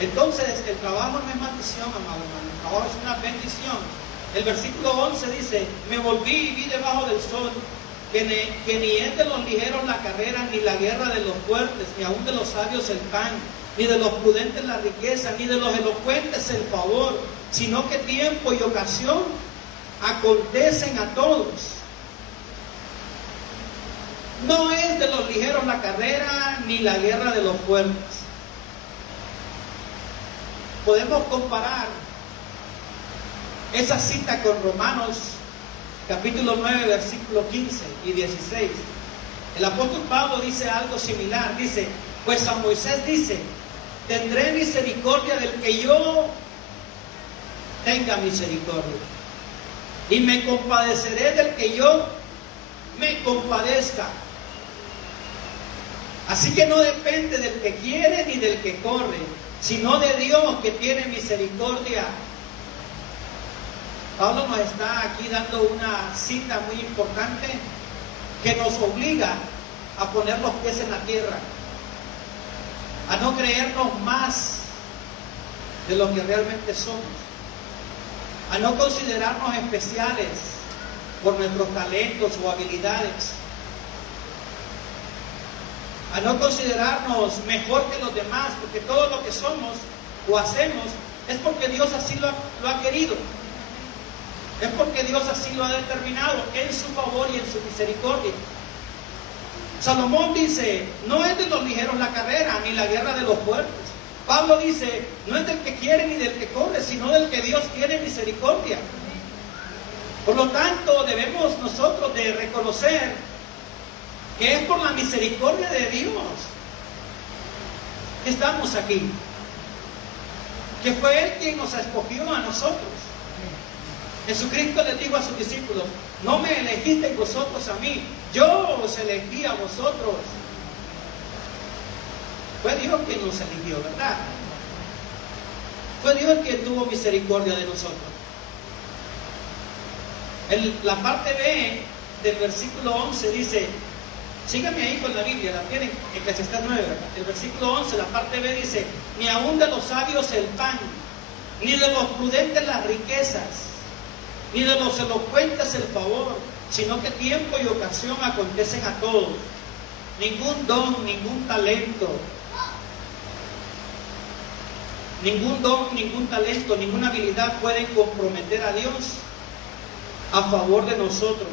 Entonces, el trabajo no es maldición, amado hermano, el trabajo es una bendición. El versículo 11 dice, me volví y vi debajo del sol que ni es de los ligeros la carrera, ni la guerra de los fuertes, ni aun de los sabios el pan, ni de los prudentes la riqueza, ni de los elocuentes el favor, sino que tiempo y ocasión acontecen a todos. No es de los ligeros la carrera, ni la guerra de los fuertes. Podemos comparar esa cita con Romanos capítulo 9, versículos 15 y 16. El apóstol Pablo dice algo similar. Dice, pues a Moisés dice, tendré misericordia del que yo tenga misericordia, y me compadeceré del que yo me compadezca. Así que no depende del que quiere ni del que corre, sino de Dios que tiene misericordia. Pablo nos está aquí dando una cita muy importante que nos obliga a poner los pies en la tierra, a no creernos más de lo que realmente somos, a no considerarnos especiales por nuestros talentos o habilidades, a no considerarnos mejor que los demás, porque todo lo que somos o hacemos es porque Dios así lo ha querido. Es porque Dios así lo ha determinado en su favor y en su misericordia. Salomón dice, no es de los ligeros la carrera, ni la guerra de los fuertes. Pablo dice, no es del que quiere ni del que corre, sino del que Dios tiene misericordia. Por lo tanto, debemos nosotros de reconocer que es por la misericordia de Dios que estamos aquí. Que fue Él quien nos escogió a nosotros. Jesucristo les dijo a sus discípulos, no me elegisteis vosotros a mí, yo os elegí a vosotros. Fue Dios quien nos eligió, ¿verdad? Fue Dios quien tuvo misericordia de nosotros. La parte B del versículo 11 dice, síganme ahí con la Biblia, la tienen, Eclesiastés 9, ¿verdad? El versículo 11, la parte B dice, ni aun de los sabios el pan, ni de los prudentes las riquezas, ni de los elocuentes el favor, sino que tiempo y ocasión acontecen a todos. Ningún don, ningún talento, ninguna habilidad pueden comprometer a Dios a favor de nosotros.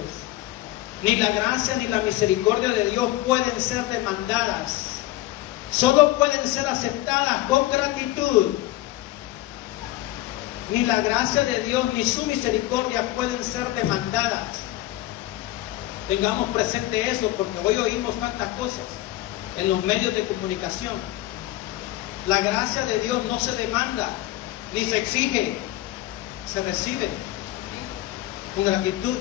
Ni la gracia ni la misericordia de Dios pueden ser demandadas. Solo pueden ser aceptadas con gratitud. Ni la gracia de Dios ni su misericordia pueden ser demandadas. Tengamos presente eso, porque hoy oímos tantas cosas en los medios de comunicación. La gracia de Dios no se demanda, ni se exige, se recibe con gratitud,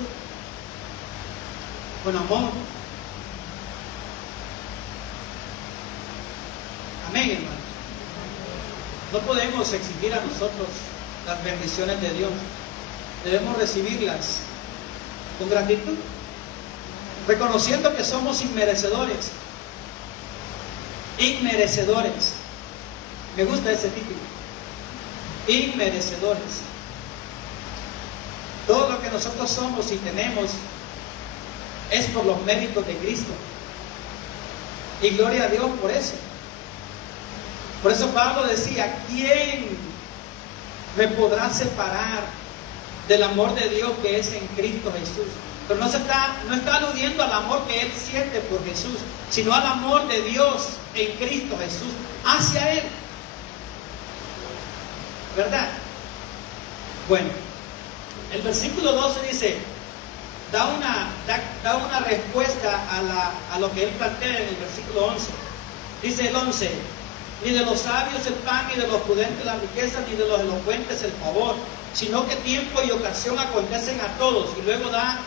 con amor. Amén, hermanos. No podemos exigir a nosotros las bendiciones de Dios. Debemos recibirlas con gratitud, reconociendo que somos inmerecedores. Inmerecedores. Me gusta ese título. Inmerecedores. Todo lo que nosotros somos y tenemos es por los méritos de Cristo. Y gloria a Dios por eso. Por eso Pablo decía, ¿quién me podrá separar del amor de Dios que es en Cristo Jesús? Pero no está aludiendo al amor que él siente por Jesús, sino al amor de Dios en Cristo Jesús hacia él. ¿Verdad? Bueno, el versículo 12 dice, da una respuesta a lo que él plantea en el versículo 11. Dice el 11, ni de los sabios el pan, ni de los prudentes la riqueza, ni de los elocuentes el favor, sino que tiempo y ocasión acontecen a todos. Y luego da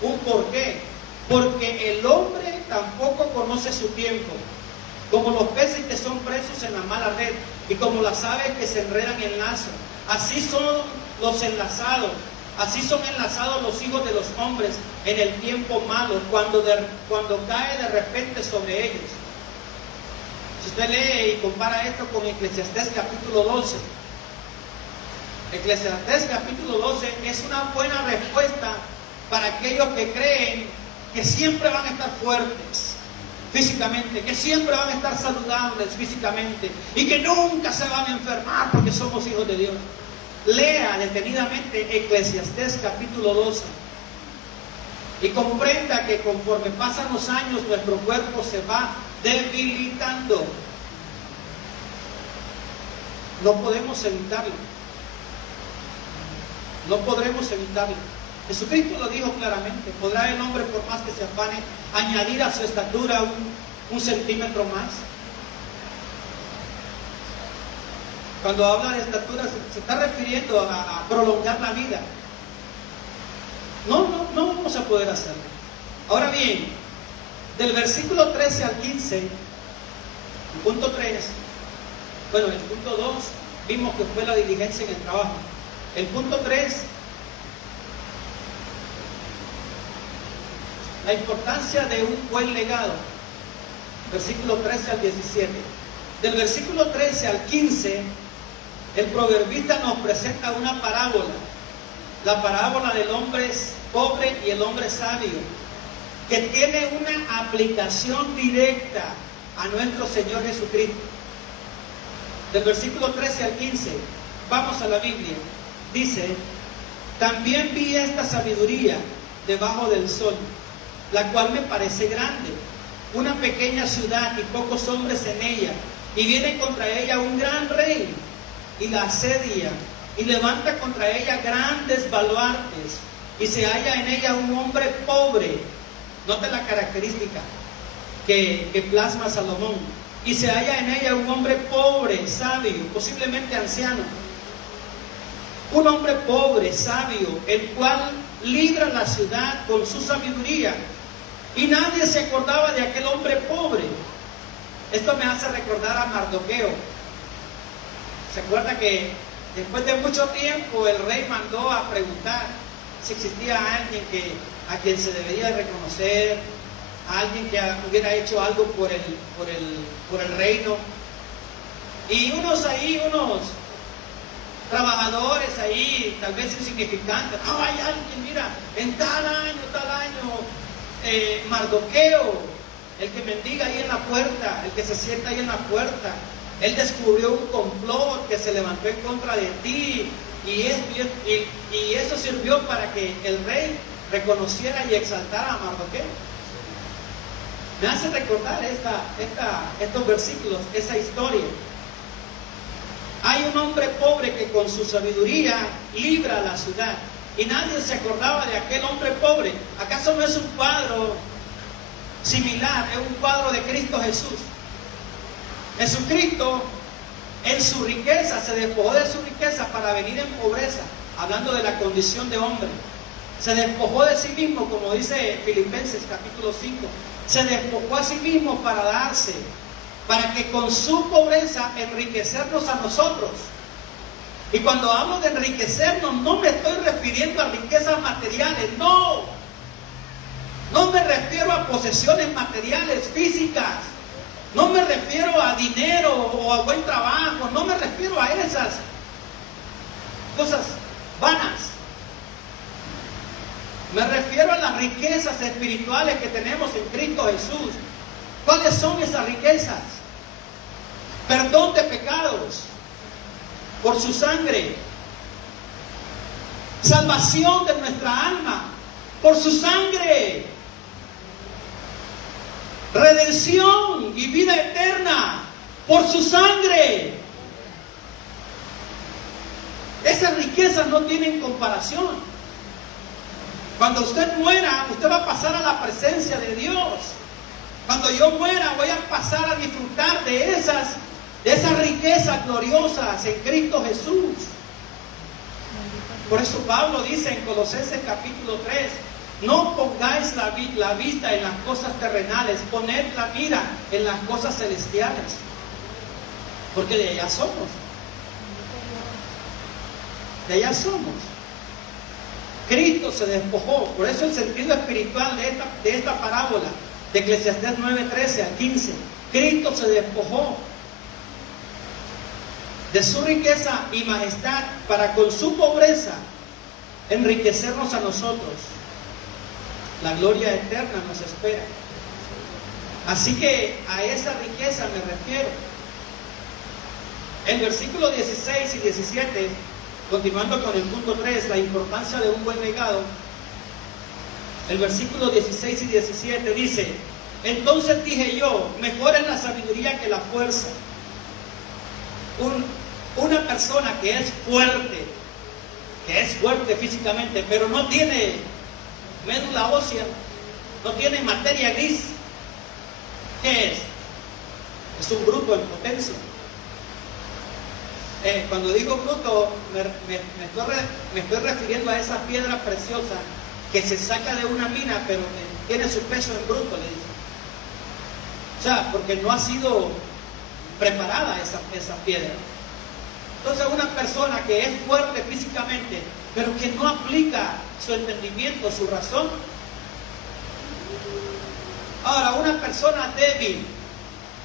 un porqué. Porque el hombre tampoco conoce su tiempo, como los peces que son presos en la mala red, y como las aves que se enredan en lazo. Así son los enlazados, así son enlazados los hijos de los hombres en el tiempo malo, cuando cae de repente sobre ellos. Si usted lee y compara esto con Eclesiastés capítulo 12, Eclesiastés capítulo 12 es una buena respuesta para aquellos que creen que siempre van a estar fuertes físicamente, que siempre van a estar saludables físicamente y que nunca se van a enfermar porque somos hijos de Dios. Lea detenidamente Eclesiastés capítulo 12 y comprenda que conforme pasan los años nuestro cuerpo se va debilitando. No podemos evitarlo. No podremos evitarlo. Jesucristo lo dijo claramente. ¿Podrá el hombre, por más que se afane, añadir a su estatura un centímetro más? Cuando habla de estatura se está refiriendo a prolongar la vida. No vamos a poder hacerlo. Ahora bien, del versículo 13 al 15, el punto 3, bueno, el punto 2 vimos que fue la diligencia en el trabajo. El punto 3, la importancia de un buen legado. Versículo 13 al 17. Del versículo 13 al 15, el proverbista nos presenta una parábola. La parábola del hombre pobre y el hombre sabio, que tiene una aplicación directa a nuestro Señor Jesucristo. Del versículo 13 al 15, vamos a la Biblia. Dice, también vi esta sabiduría debajo del sol, la cual me parece grande, una pequeña ciudad y pocos hombres en ella, y viene contra ella un gran rey, y la asedia, y levanta contra ella grandes baluartes, y se halla en ella un hombre pobre. Note la característica que plasma Salomón. Y se halla en ella un hombre pobre, sabio, posiblemente anciano. Un hombre pobre, sabio, el cual libra la ciudad con su sabiduría. Y nadie se acordaba de aquel hombre pobre. Esto me hace recordar a Mardoqueo. ¿Se acuerda que después de mucho tiempo el rey mandó a preguntar si existía alguien a quien se debería reconocer, alguien que hubiera hecho algo por el reino? Y unos trabajadores ahí, tal vez insignificantes, hay alguien, mira, en tal año, Mardoqueo, el que mendiga ahí en la puerta, el que se sienta ahí en la puerta, él descubrió un complot que se levantó en contra de ti, y eso sirvió para que el rey reconociera y exaltara a Mardoqueo. Me hace recordar estos versículos, esa historia. Hay un hombre pobre que con su sabiduría libra la ciudad, y nadie se acordaba de aquel hombre pobre. ¿Acaso no es un cuadro similar? Es un cuadro de Cristo Jesús. Jesucristo, en su riqueza, se despojó de su riqueza para venir en pobreza, hablando de la condición de hombre. Se despojó de sí mismo, como dice Filipenses capítulo 5. Se despojó a sí mismo para darse, para que con su pobreza enriquecernos a nosotros. Y cuando hablo de enriquecernos, no me estoy refiriendo a riquezas materiales, no. No me refiero a posesiones materiales, físicas. No me refiero a dinero o a buen trabajo. No me refiero a esas cosas vanas. Me refiero a las riquezas espirituales que tenemos en Cristo Jesús. ¿Cuáles son esas riquezas? Perdón de pecados por su sangre. Salvación de nuestra alma por su sangre. Redención y vida eterna por su sangre. Esas riquezas no tienen comparación. Cuando usted muera, usted va a pasar a la presencia de Dios. Cuando yo muera, voy a pasar a disfrutar de esas riquezas gloriosas en Cristo Jesús. Por eso Pablo dice en Colosenses capítulo 3, no pongáis la vista en las cosas terrenales, poned la mira en las cosas celestiales, porque de allá somos. De allá somos. Cristo se despojó. Por eso el sentido espiritual de esta parábola de Eclesiastés 9:13 al 15. Cristo se despojó de su riqueza y majestad para con su pobreza enriquecernos a nosotros. La gloria eterna nos espera. Así que a esa riqueza me refiero. El versículo 16 y 17, continuando con el punto 3, la importancia de un buen legado. El versículo 16 y 17 dice: entonces dije yo, mejor es la sabiduría que la fuerza. Una persona que es fuerte físicamente, pero no tiene médula ósea, no tiene materia gris, ¿qué es? Es un bruto en potencia. Cuando digo bruto, me estoy refiriendo a esa piedra preciosa que se saca de una mina, pero que tiene su peso en bruto, le dicen. O sea, porque no ha sido preparada esa piedra. Entonces, una persona que es fuerte físicamente, pero que no aplica su entendimiento, su razón. Ahora, una persona débil,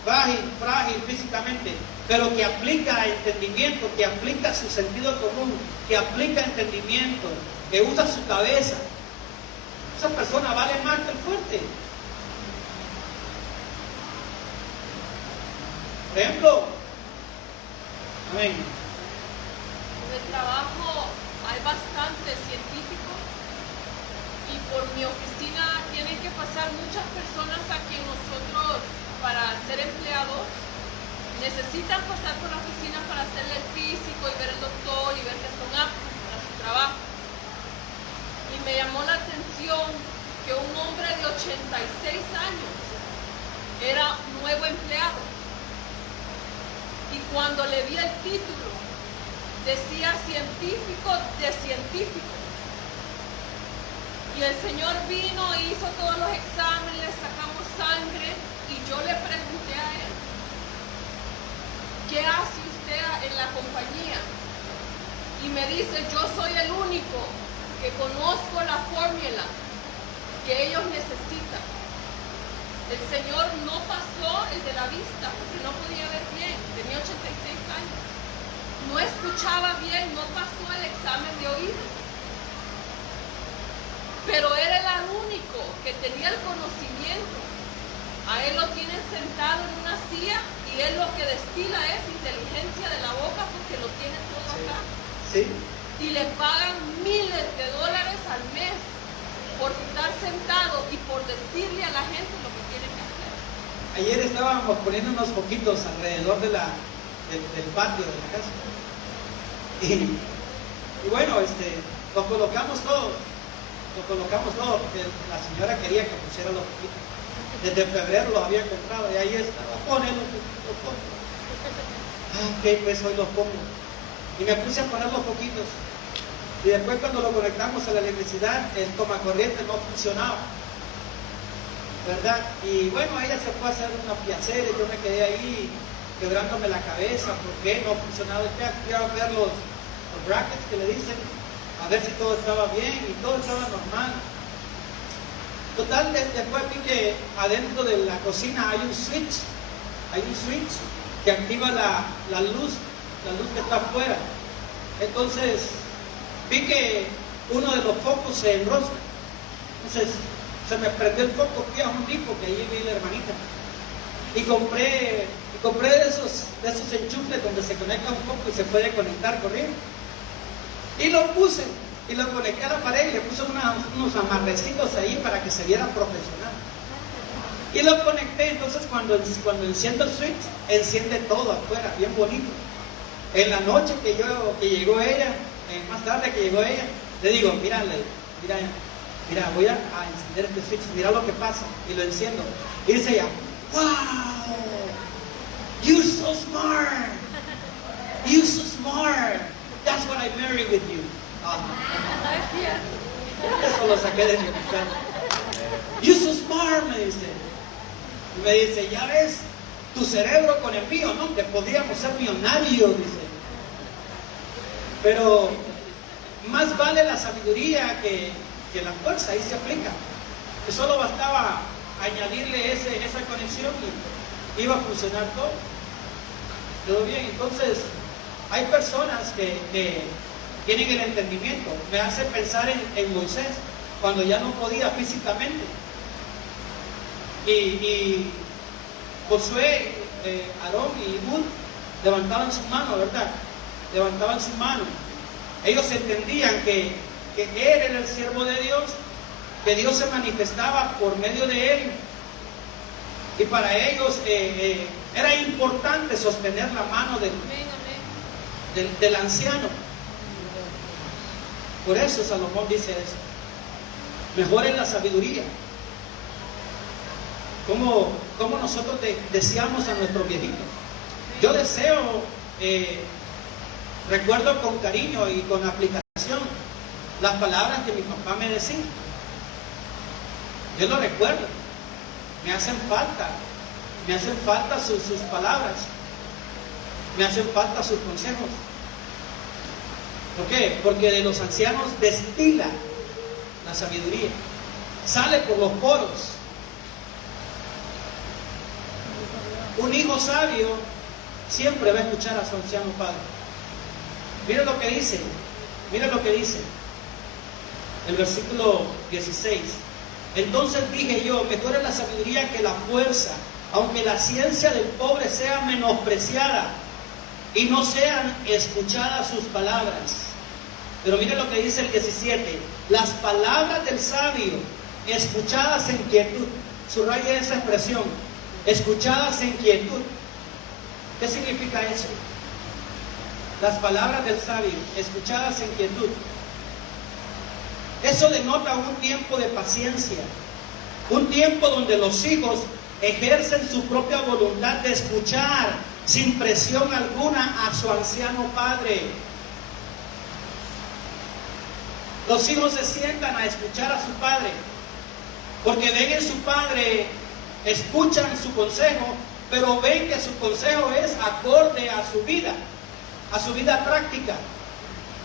frágil físicamente, pero que aplica entendimiento, que aplica su sentido común, que aplica entendimiento, que usa su cabeza, esa persona vale más que el fuerte. Por ejemplo, amén. En el trabajo hay bastantes científicos y por mi oficina tienen que pasar muchas personas a que nosotros, para ser empleados, necesitan pasar por la oficina para hacerle el físico y ver el doctor y ver que son aptos para su trabajo. Y me llamó la atención que un hombre de 86 años era nuevo empleado. Y cuando le vi el título, decía científico de científicos. Y el Señor vino e hizo todos los exámenes, sacamos sangre, y yo le pregunté a él: ¿qué hace usted en la compañía? Y me dice: yo soy el único que conozco la fórmula que ellos necesitan. El Señor no pasó el de la vista porque no podía ver bien, tenía 86 años. No escuchaba bien, no pasó el examen de oído. Pero era el único que tenía el conocimiento. A él lo tienen sentado en una silla y él lo que destila es inteligencia de la boca porque lo tiene todo acá. Sí. Y le pagan miles de dólares al mes por estar sentado y por decirle a la gente lo que tiene que hacer. Ayer estábamos poniendo unos poquitos alrededor del patio de la casa. Y bueno, los colocamos todos porque la señora quería que pusiera los poquitos. Desde febrero los había comprado y ahí estaba, ponelo. Ok, pues hoy los pongo. Y me puse a poner los poquitos. Y después cuando lo conectamos a la electricidad, el tomacorriente no funcionaba, ¿verdad? Y bueno, ella se fue a hacer una piacera y yo me quedé ahí quebrándome la cabeza, ¿por qué no funcionaba? Fui a ver los brackets que le dicen, a ver si todo estaba bien, y todo estaba normal. Total, después vi que adentro de la cocina hay un switch que activa la luz que está afuera. Entonces vi que uno de los focos se enrosca. Entonces se me prendió el foco, fui a un tipo que ahí vi la hermanita y compré de esos enchufes donde se conecta un foco y se puede conectar corriente. Y lo puse y lo conecté a la pared y le puse unos amarrecitos ahí para que se viera profesional. Y lo conecté, entonces cuando enciendo el switch, enciende todo afuera, bien bonito. En la noche que llegó ella, más tarde que llegó ella, le digo, mira, voy a encender este switch, mira lo que pasa. Y lo enciendo. Y dice ella, wow, you're so smart. You're so smart. That's what I married with you. Eso lo saqué de mi oficina. You're so smart, me dice. Y me dice, ya ves, tu cerebro con el mío, ¿no? Que podríamos ser millonarios, dice. Pero más vale la sabiduría que la fuerza, ahí se aplica. Que solo bastaba añadirle esa conexión y iba a funcionar todo. ¿Todo bien? Entonces, hay personas que tienen el entendimiento. Me hace pensar en Moisés, cuando ya no podía físicamente. Y Josué, Aarón y Hud levantaban su mano, ¿verdad? Levantaban su mano. Ellos entendían que él era el siervo de Dios, que Dios se manifestaba por medio de él. Y para ellos era importante sostener la mano del anciano. Por eso Salomón dice eso. Mejor es la sabiduría. Como nosotros deseamos a nuestros viejitos. Yo deseo, recuerdo con cariño y con aplicación las palabras que mi papá me decía. Yo lo recuerdo. Me hacen falta sus palabras. Me hacen falta sus consejos. ¿Por qué? Porque de los ancianos destila la sabiduría. Sale por los poros. Un hijo sabio siempre va a escuchar a su anciano padre. Mira lo que dice. El versículo 16. Entonces dije yo, mejor es la sabiduría que la fuerza, aunque la ciencia del pobre sea menospreciada y no sean escuchadas sus palabras. Pero mire lo que dice el 17. Las palabras del sabio, escuchadas en quietud. Subraya esa expresión. Escuchadas en quietud. ¿Qué significa eso? Las palabras del sabio, escuchadas en quietud. Eso denota un tiempo de paciencia. Un tiempo donde los hijos ejercen su propia voluntad de escuchar sin presión alguna a su anciano padre. Los hijos se sientan a escuchar a su padre porque ven en su padre, escuchan su consejo, pero ven que su consejo es acorde a su vida práctica.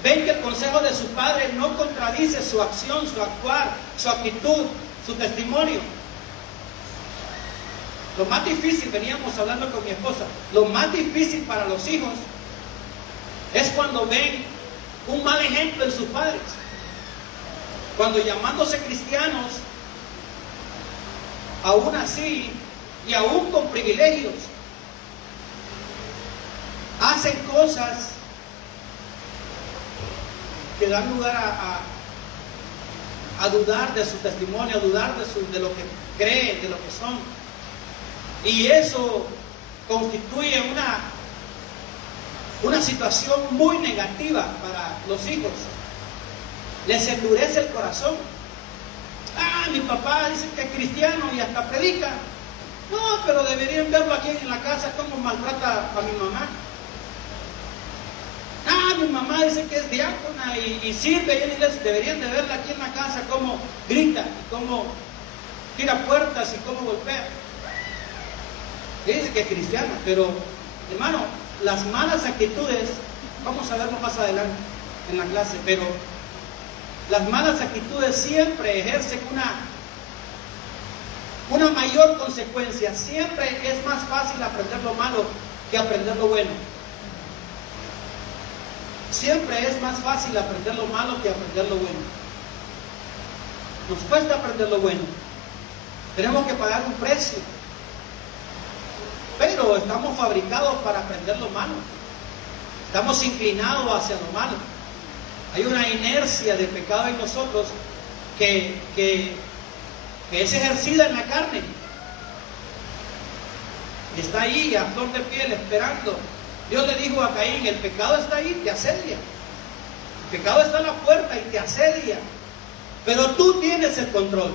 Ven que el consejo de su padre no contradice su acción, su actuar, su actitud, su testimonio. Lo más difícil, veníamos hablando con mi esposa, lo más difícil para los hijos es cuando ven un mal ejemplo en sus padres. Cuando llamándose cristianos, aún así y aún con privilegios, hacen cosas que dan lugar a dudar de su testimonio, a dudar de lo que creen, de lo que son. Y eso constituye una situación muy negativa para los hijos. Les endurece el corazón. Mi papá dice que es cristiano y hasta predica. No, pero deberían verlo aquí en la casa cómo maltrata a mi mamá. Mi mamá dice que es diácona y sirve ahí en la iglesia. Deberían de verla aquí en la casa cómo grita, y cómo tira puertas y cómo golpea. Ella dice que es cristiana, pero hermano, las malas actitudes, vamos a verlo más adelante en la clase, pero las malas actitudes siempre ejercen una mayor consecuencia. Siempre es más fácil aprender lo malo que aprender lo bueno. Siempre es más fácil aprender lo malo que aprender lo bueno. Nos cuesta aprender lo bueno. Tenemos que pagar un precio. Pero estamos fabricados para aprender lo malo. Estamos inclinados hacia lo malo. Hay una inercia de pecado en nosotros que es ejercida en la carne. Está ahí a flor de piel esperando. Dios le dijo a Caín, el pecado está ahí, te asedia. El pecado está en la puerta y te asedia. Pero tú tienes el control.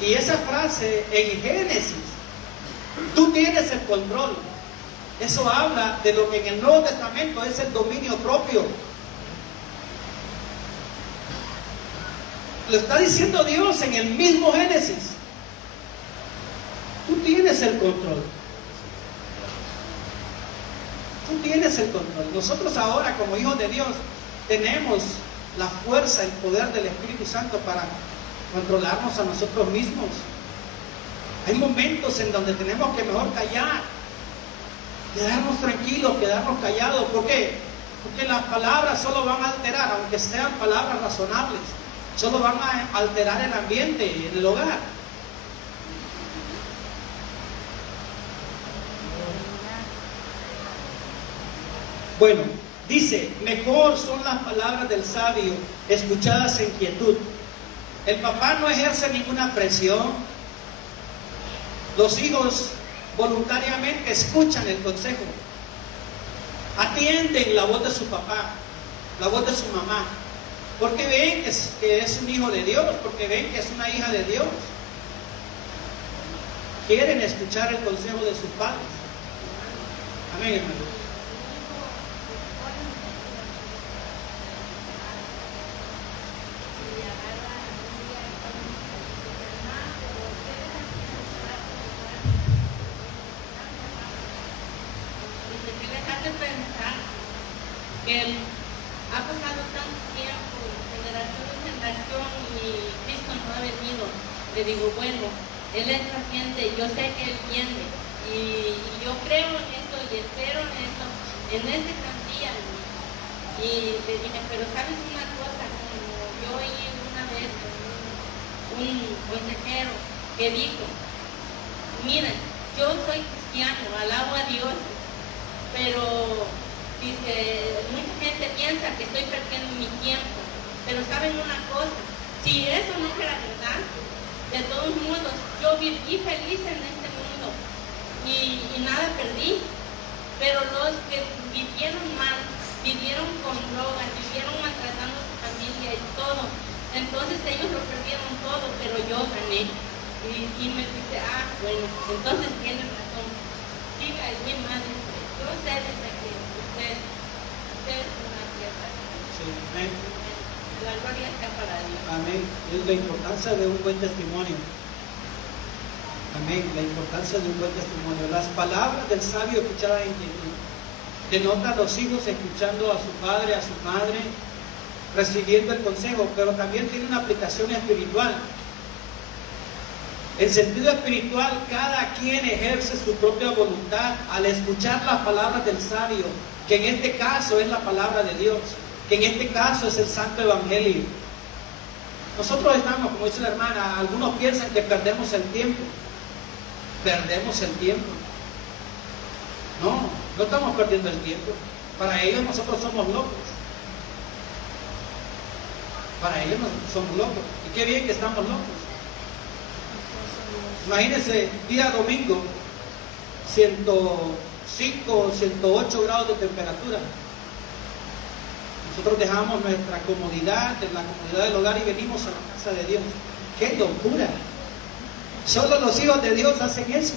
Y esa frase en Génesis, tú tienes el control. Eso habla de lo que en el Nuevo Testamento es el dominio propio. Lo está diciendo Dios en el mismo Génesis. Tú tienes el control. Tú tienes el control. Nosotros ahora, como hijos de Dios, tenemos la fuerza, el poder del Espíritu Santo para controlarnos a nosotros mismos. Hay momentos en donde tenemos que mejor callar, quedarnos tranquilos, quedarnos callados. ¿Por qué? Porque las palabras solo van a alterar, aunque sean palabras razonables, solo van a alterar el ambiente en el hogar. Bueno, dice, mejor son las palabras del sabio escuchadas en quietud. El papá no ejerce ninguna presión. Los hijos voluntariamente escuchan el consejo. Atienden la voz de su papá, la voz de su mamá. Porque ven que es un hijo de Dios, porque ven que es una hija de Dios. Quieren escuchar el consejo de sus padres. Amén, hermano. Que ha pasado tanto tiempo, generación en generación, y Cristo no ha venido. Le digo, bueno, Él es paciente, yo sé que Él viene, y yo creo en esto y espero en esto, en este gran día. Y le dije, pero ¿sabes una cosa? Como yo oí una vez un consejero que dijo, miren, yo soy cristiano, alabo a Dios, pero dice, mucha gente piensa que estoy perdiendo mi tiempo, pero saben una cosa, si eso no fuera verdad, de todos modos, yo viví feliz en este mundo y nada perdí, pero los que vivieron mal, vivieron con drogas, vivieron maltratando a su familia y todo, entonces ellos lo perdieron todo, pero yo gané. Y me dice, bueno, entonces tienes razón, siga, es mi madre, yo sé desde que usted es una fiesta. Sí, amén. La gloria está para Dios. Amén. Es la importancia de un buen testimonio. Amén. La importancia de un buen testimonio. Las palabras del sabio escuchadas en quietud denotan a los hijos escuchando a su padre, a su madre, recibiendo el consejo, pero también tiene una aplicación espiritual. En sentido espiritual, cada quien ejerce su propia voluntad al escuchar las palabras del sabio, que en este caso es la palabra de Dios, que en este caso es el Santo Evangelio. Nosotros estamos, como dice la hermana, algunos piensan que perdemos el tiempo. Perdemos el tiempo. No estamos perdiendo el tiempo. Para ellos nosotros somos locos. Para ellos nosotros somos locos. Y qué bien que estamos locos. Imagínense, día domingo, 105, 108 grados de temperatura. Nosotros dejamos nuestra comodidad, la comodidad del hogar, y venimos a la casa de Dios. ¡Qué locura! Solo los hijos de Dios hacen eso.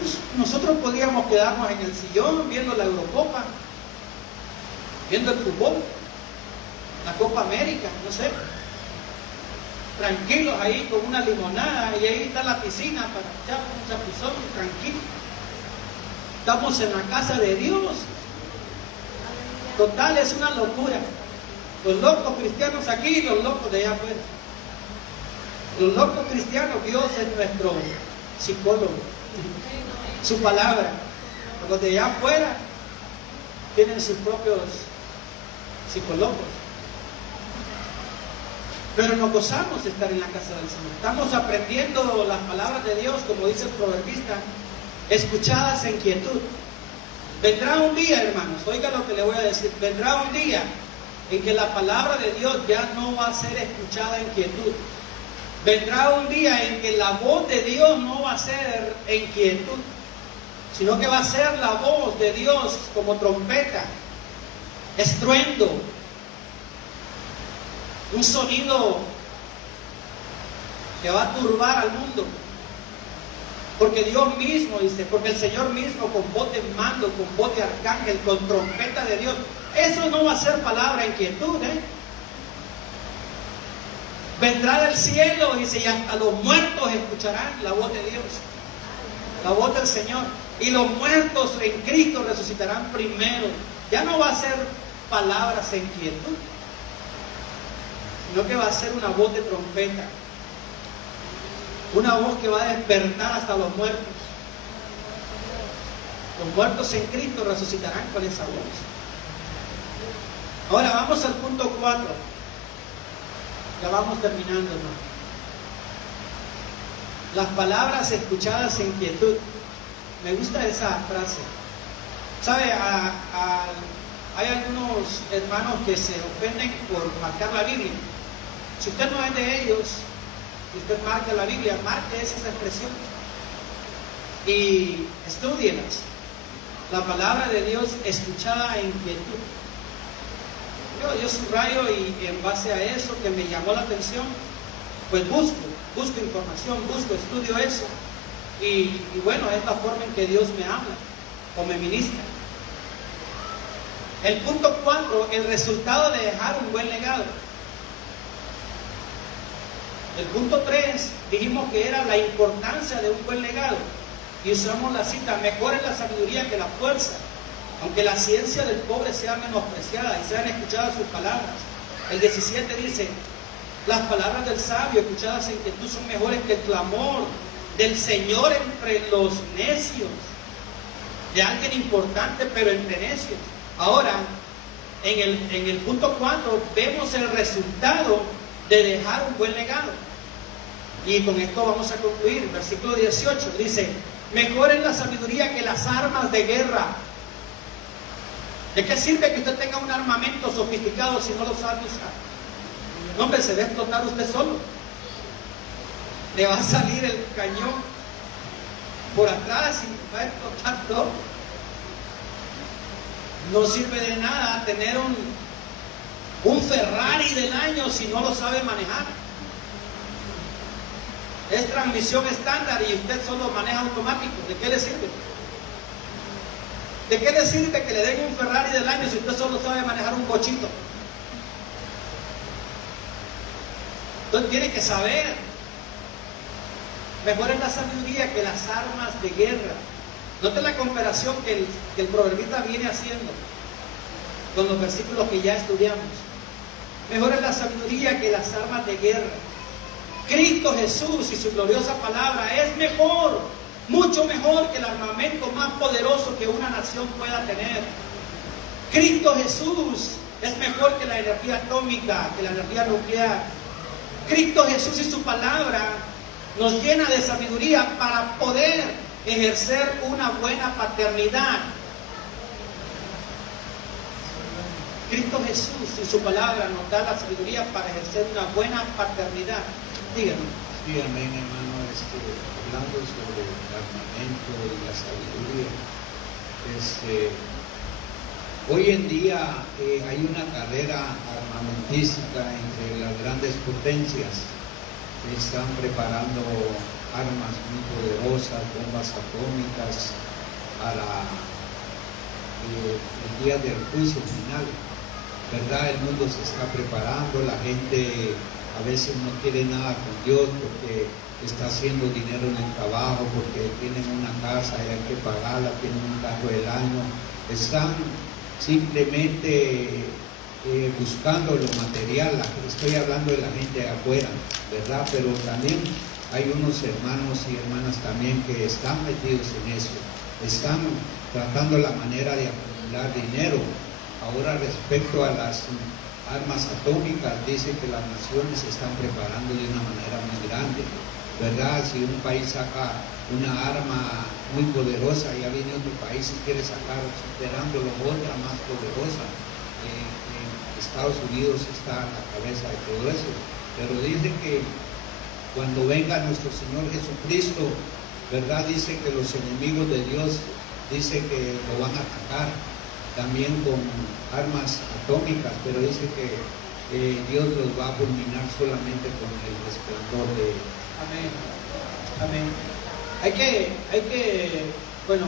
Pues nosotros podríamos quedarnos en el sillón viendo la Eurocopa, viendo el fútbol, la Copa América, no sé. Tranquilos ahí con una limonada, y ahí está la piscina para echar un chapuzón, tranquilo. Estamos en la casa de Dios. Total, es una locura. Los locos cristianos aquí y los locos de allá afuera. Los locos cristianos, Dios es nuestro psicólogo. Su palabra. Los de allá afuera tienen sus propios psicólogos. Pero nos gozamos de estar en la casa del Señor. Estamos aprendiendo las palabras de Dios, como dice el proverbista, escuchadas en quietud. Vendrá un día, hermanos, oiga lo que le voy a decir, vendrá un día en que la palabra de Dios ya no va a ser escuchada en quietud. Vendrá un día en que la voz de Dios no va a ser en quietud, sino que va a ser la voz de Dios como trompeta, estruendo, un sonido que va a turbar al mundo. Porque Dios mismo dice, porque el Señor mismo con voz de mando, con voz de arcángel, con trompeta de Dios, eso no va a ser palabra en quietud, Vendrá del cielo, dice, y hasta los muertos escucharán la voz de Dios, la voz del Señor. Y los muertos en Cristo resucitarán primero. Ya no va a ser palabras en quietud, sino que va a ser una voz de trompeta. Una voz que va a despertar hasta los muertos. Los muertos en Cristo resucitarán con esa voz. Ahora vamos al punto 4. Ya vamos terminando, hermano. Las palabras escuchadas en quietud. Me gusta esa frase. ¿Sabe? Hay algunos hermanos que se ofenden por marcar la Biblia. Si usted no es de ellos, si usted marca la Biblia, marque esas expresiones y estúdielas. La palabra de Dios escuchada en quietud. Yo subrayo, y en base a eso que me llamó la atención, pues busco información, estudio eso. Y bueno, es la forma en que Dios me habla o me ministra. El punto 4, el resultado de dejar un buen legado. El punto 3, dijimos que era la importancia de un buen legado. Y usamos la cita, mejor es la sabiduría que la fuerza, aunque la ciencia del pobre sea menospreciada y sean escuchadas sus palabras. El 17 dice, las palabras del sabio escuchadas en quietud son mejores que el clamor del Señor entre los necios. De alguien importante, pero entre necios. Ahora, en el punto 4 vemos el resultado de dejar un buen legado. Y con esto vamos a concluir. Versículo 18 dice, mejor es la sabiduría que las armas de guerra. ¿De qué sirve que usted tenga un armamento sofisticado si no lo sabe usar? No, hombre, se va a explotar usted solo. Le va a salir el cañón por atrás y va a explotar todo. No sirve de nada tener un Ferrari del año si no lo sabe manejar. Es transmisión estándar y usted solo maneja automático. ¿De qué le sirve? ¿De qué le sirve que le den un Ferrari del año si usted solo sabe manejar un cochito? Entonces tiene que saber. Mejor es la sabiduría que las armas de guerra. Note la comparación que el proverbista viene haciendo con los versículos que ya estudiamos. Mejor es la sabiduría que las armas de guerra. Cristo Jesús y su gloriosa palabra es mejor, mucho mejor que el armamento más poderoso que una nación pueda tener. Cristo Jesús es mejor que la energía atómica, que la energía nuclear. Cristo Jesús y su palabra nos llena de sabiduría para poder ejercer una buena paternidad. Cristo Jesús y su palabra nos da la sabiduría para ejercer una buena paternidad. Díganme. Sí, amén, hermano. Hablando sobre el armamento y la sabiduría. Hoy en día hay una carrera armamentística entre las grandes potencias que están preparando armas muy poderosas, bombas atómicas para el día del juicio final, ¿verdad? El mundo se está preparando, la gente a veces no quiere nada con Dios porque está haciendo dinero en el trabajo, porque tienen una casa y hay que pagarla, tienen un carro del año, están simplemente buscando lo material. Estoy hablando de la gente de afuera, ¿verdad? Pero también hay unos hermanos y hermanas también que están metidos en eso, están tratando la manera de acumular dinero. Ahora, respecto a las armas atómicas, dice que las naciones se están preparando de una manera muy grande, ¿verdad? Si un país saca una arma muy poderosa, ya viene otro país y quiere sacar, superándolo, otra más poderosa. Estados Unidos está a la cabeza de todo eso, pero dice que cuando venga nuestro Señor Jesucristo, ¿verdad? Dice que los enemigos de Dios, dice que lo van a atacar también con armas atómicas, pero dice que Dios los va a fulminar solamente con el resplandor de Él. Amén. Amén. Hay que, bueno,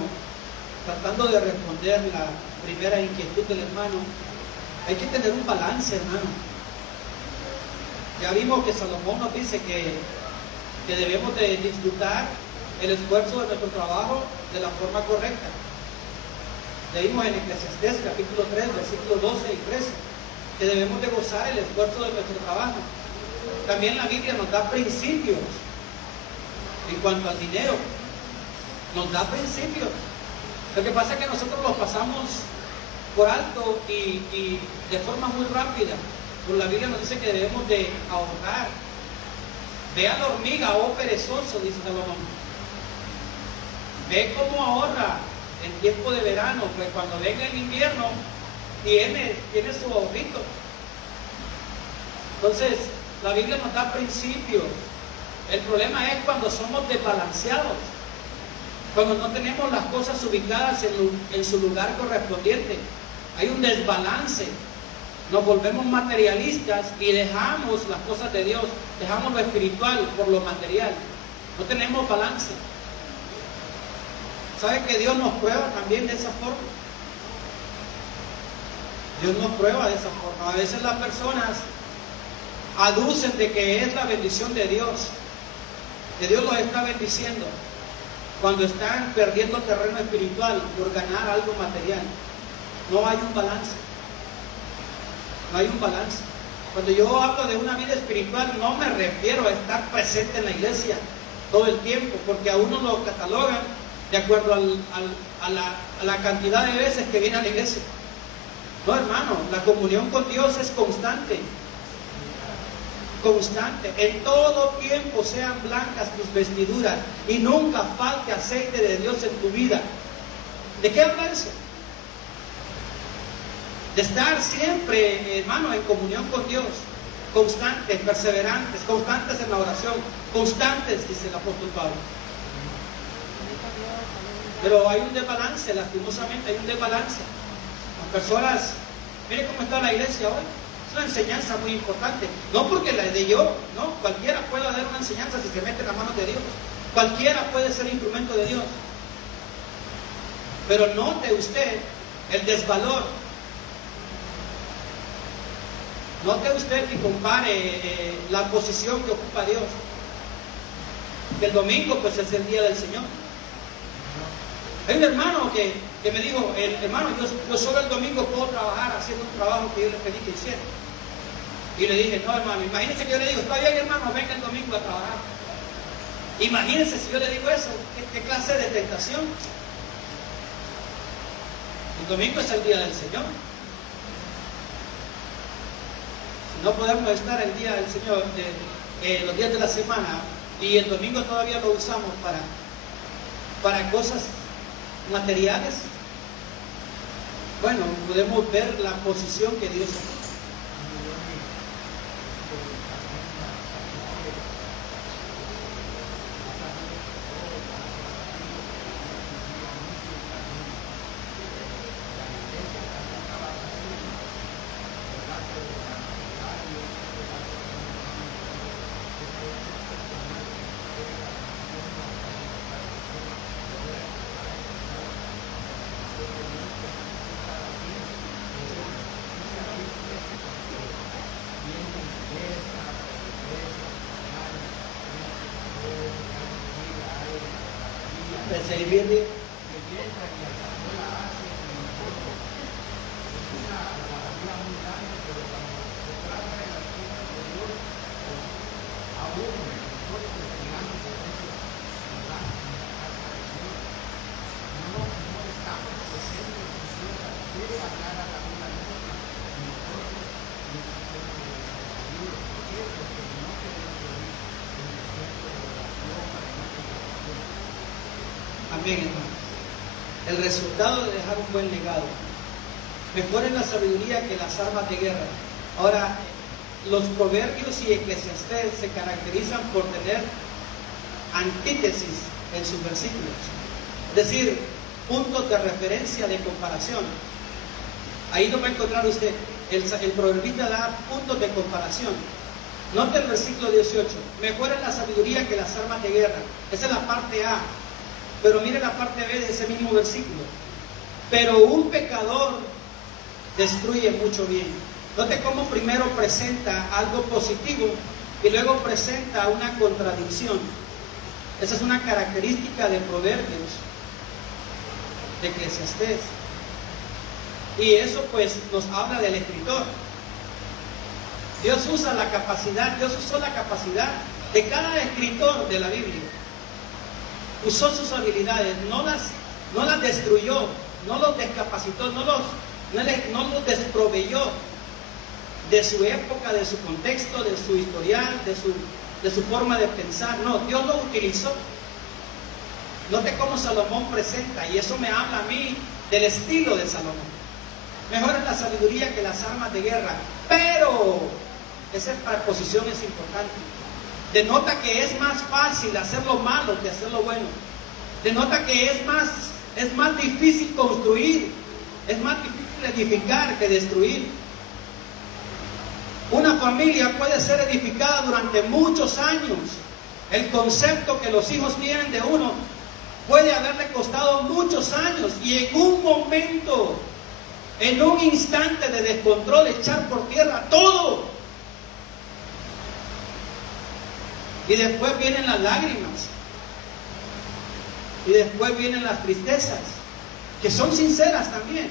tratando de responder la primera inquietud del hermano, hay que tener un balance, hermano. Ya vimos que Salomón nos dice que debemos de disfrutar el esfuerzo de nuestro trabajo de la forma correcta. Leímos en Eclesiastés capítulo 3, versículos 12 y 13, que debemos de gozar el esfuerzo de nuestro trabajo. También la Biblia nos da principios en cuanto al dinero. Nos da principios. Lo que pasa es que nosotros los pasamos por alto y de forma muy rápida. Pero la Biblia nos dice que debemos de ahorrar. Ve a la hormiga, oh perezoso, dice Salomón. Ve cómo ahorra en tiempo de verano, pues cuando venga el invierno tiene su ahorrito. Entonces, la Biblia nos da principios. El problema es cuando somos desbalanceados, cuando no tenemos las cosas ubicadas en su lugar correspondiente. Hay un desbalance. Nos volvemos materialistas y dejamos las cosas de Dios, dejamos lo espiritual por lo material. No tenemos balance. ¿Sabe que Dios nos prueba también de esa forma? Dios nos prueba de esa forma. A veces las personas aducen de que es la bendición de Dios, que Dios los está bendiciendo, cuando están perdiendo terreno espiritual por ganar algo material. No hay un balance. No hay un balance. Cuando yo hablo de una vida espiritual, no me refiero a estar presente en la iglesia todo el tiempo, porque a uno lo catalogan de acuerdo a la cantidad de veces que viene a la iglesia. No, hermano, la comunión con Dios es constante. Constante. En todo tiempo sean blancas tus vestiduras y nunca falte aceite de Dios en tu vida. ¿De qué habla eso? De estar siempre, hermano, en comunión con Dios, constantes, perseverantes, constantes en la oración, constantes, dice el apóstol Pablo. Pero hay un desbalance, lastimosamente hay un desbalance. Las personas, mire cómo está la iglesia hoy. Es una enseñanza muy importante. No porque la de yo, no, cualquiera puede dar una enseñanza si se mete en las manos de Dios. Cualquiera puede ser instrumento de Dios. Pero note usted el desvalor. Note usted y compare la posición que ocupa Dios. Que el domingo pues es el día del Señor. Hay un hermano que me dijo, hermano, yo solo el domingo puedo trabajar haciendo un trabajo que yo le pedí que hiciera. Y le dije, no, hermano, imagínense que yo le digo, está bien, hermano, venga el domingo a trabajar. Imagínense si yo le digo eso, ¿qué clase de tentación? El domingo es el día del Señor. Si no podemos estar el día del Señor, los días de la semana, y el domingo todavía lo usamos para cosas materiales, bueno, podemos ver la posición que Dios ha. Servirle. Amén, hermanos. El resultado de dejar un buen legado. Mejor es la sabiduría que las armas de guerra. Ahora, los proverbios y Eclesiastés se caracterizan por tener antítesis en sus versículos. Es decir, puntos de referencia, de comparación. Ahí no va a encontrar usted. El proverbista da puntos de comparación. Note el versículo 18. Mejor es la sabiduría que las armas de guerra. Esa es la parte A. Pero mire la parte B de ese mismo versículo. Pero un pecador destruye mucho bien. Note cómo primero presenta algo positivo y luego presenta una contradicción. Esa es una característica de Proverbios, de Eclesiastés. Y eso pues nos habla del escritor. Dios usa la capacidad, Dios usó la capacidad de cada escritor de la Biblia. Usó sus habilidades, no las destruyó, no los descapacitó, no los desproveyó de su época, de su contexto, de su historial, de su forma de pensar. No, Dios lo utilizó. Note cómo Salomón presenta, y eso me habla a mí del estilo de Salomón. Mejor es la sabiduría que las armas de guerra, pero esa preposición es importante. Denota que es más fácil hacer lo malo que hacer lo bueno. Denota que es más difícil construir, es más difícil edificar que destruir. Una familia puede ser edificada durante muchos años. El concepto que los hijos tienen de uno puede haberle costado muchos años y en un momento, en un instante de descontrol, echar por tierra todo. Y después vienen las lágrimas. Y después vienen las tristezas, que son sinceras también.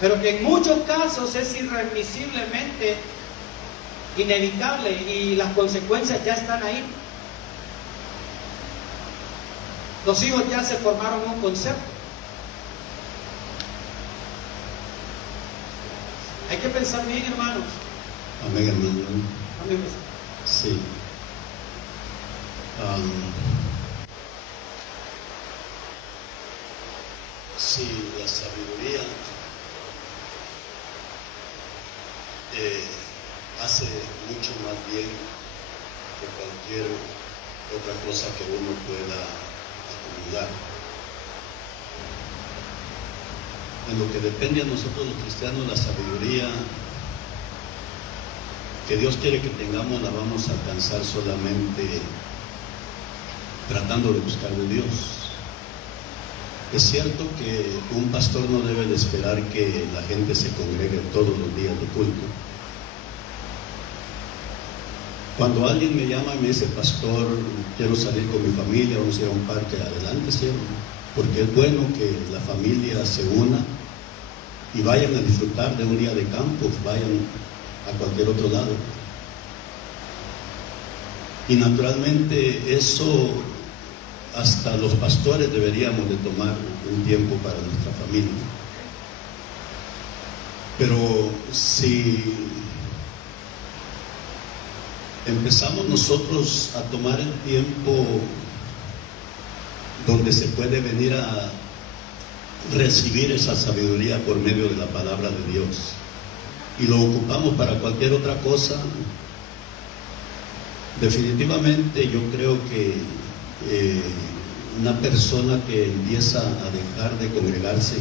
Pero que en muchos casos es irremisiblemente inevitable y las consecuencias ya están ahí. Los hijos ya se formaron un concepto. Hay que pensar bien, hermanos. Amén, hermano. Amén. Sí. Sí, la sabiduría hace mucho más bien que cualquier otra cosa que uno pueda acumular. En lo que depende a nosotros los cristianos, la sabiduría que Dios quiere que tengamos la vamos a alcanzar solamente tratando de buscar de Dios. Es cierto que un pastor no debe de esperar que la gente se congregue todos los días de culto. Cuando alguien me llama y me dice, pastor, quiero salir con mi familia, vamos a ir a un parque, adelante, cielo, porque es bueno que la familia se una y vayan a disfrutar de un día de campo, vayan a cualquier otro lado. Y naturalmente eso hasta los pastores deberíamos de tomar un tiempo para nuestra familia. Pero si empezamos nosotros a tomar el tiempo donde se puede venir a recibir esa sabiduría por medio de la palabra de Dios y lo ocupamos para cualquier otra cosa, definitivamente yo creo que una persona que empieza a dejar de congregarse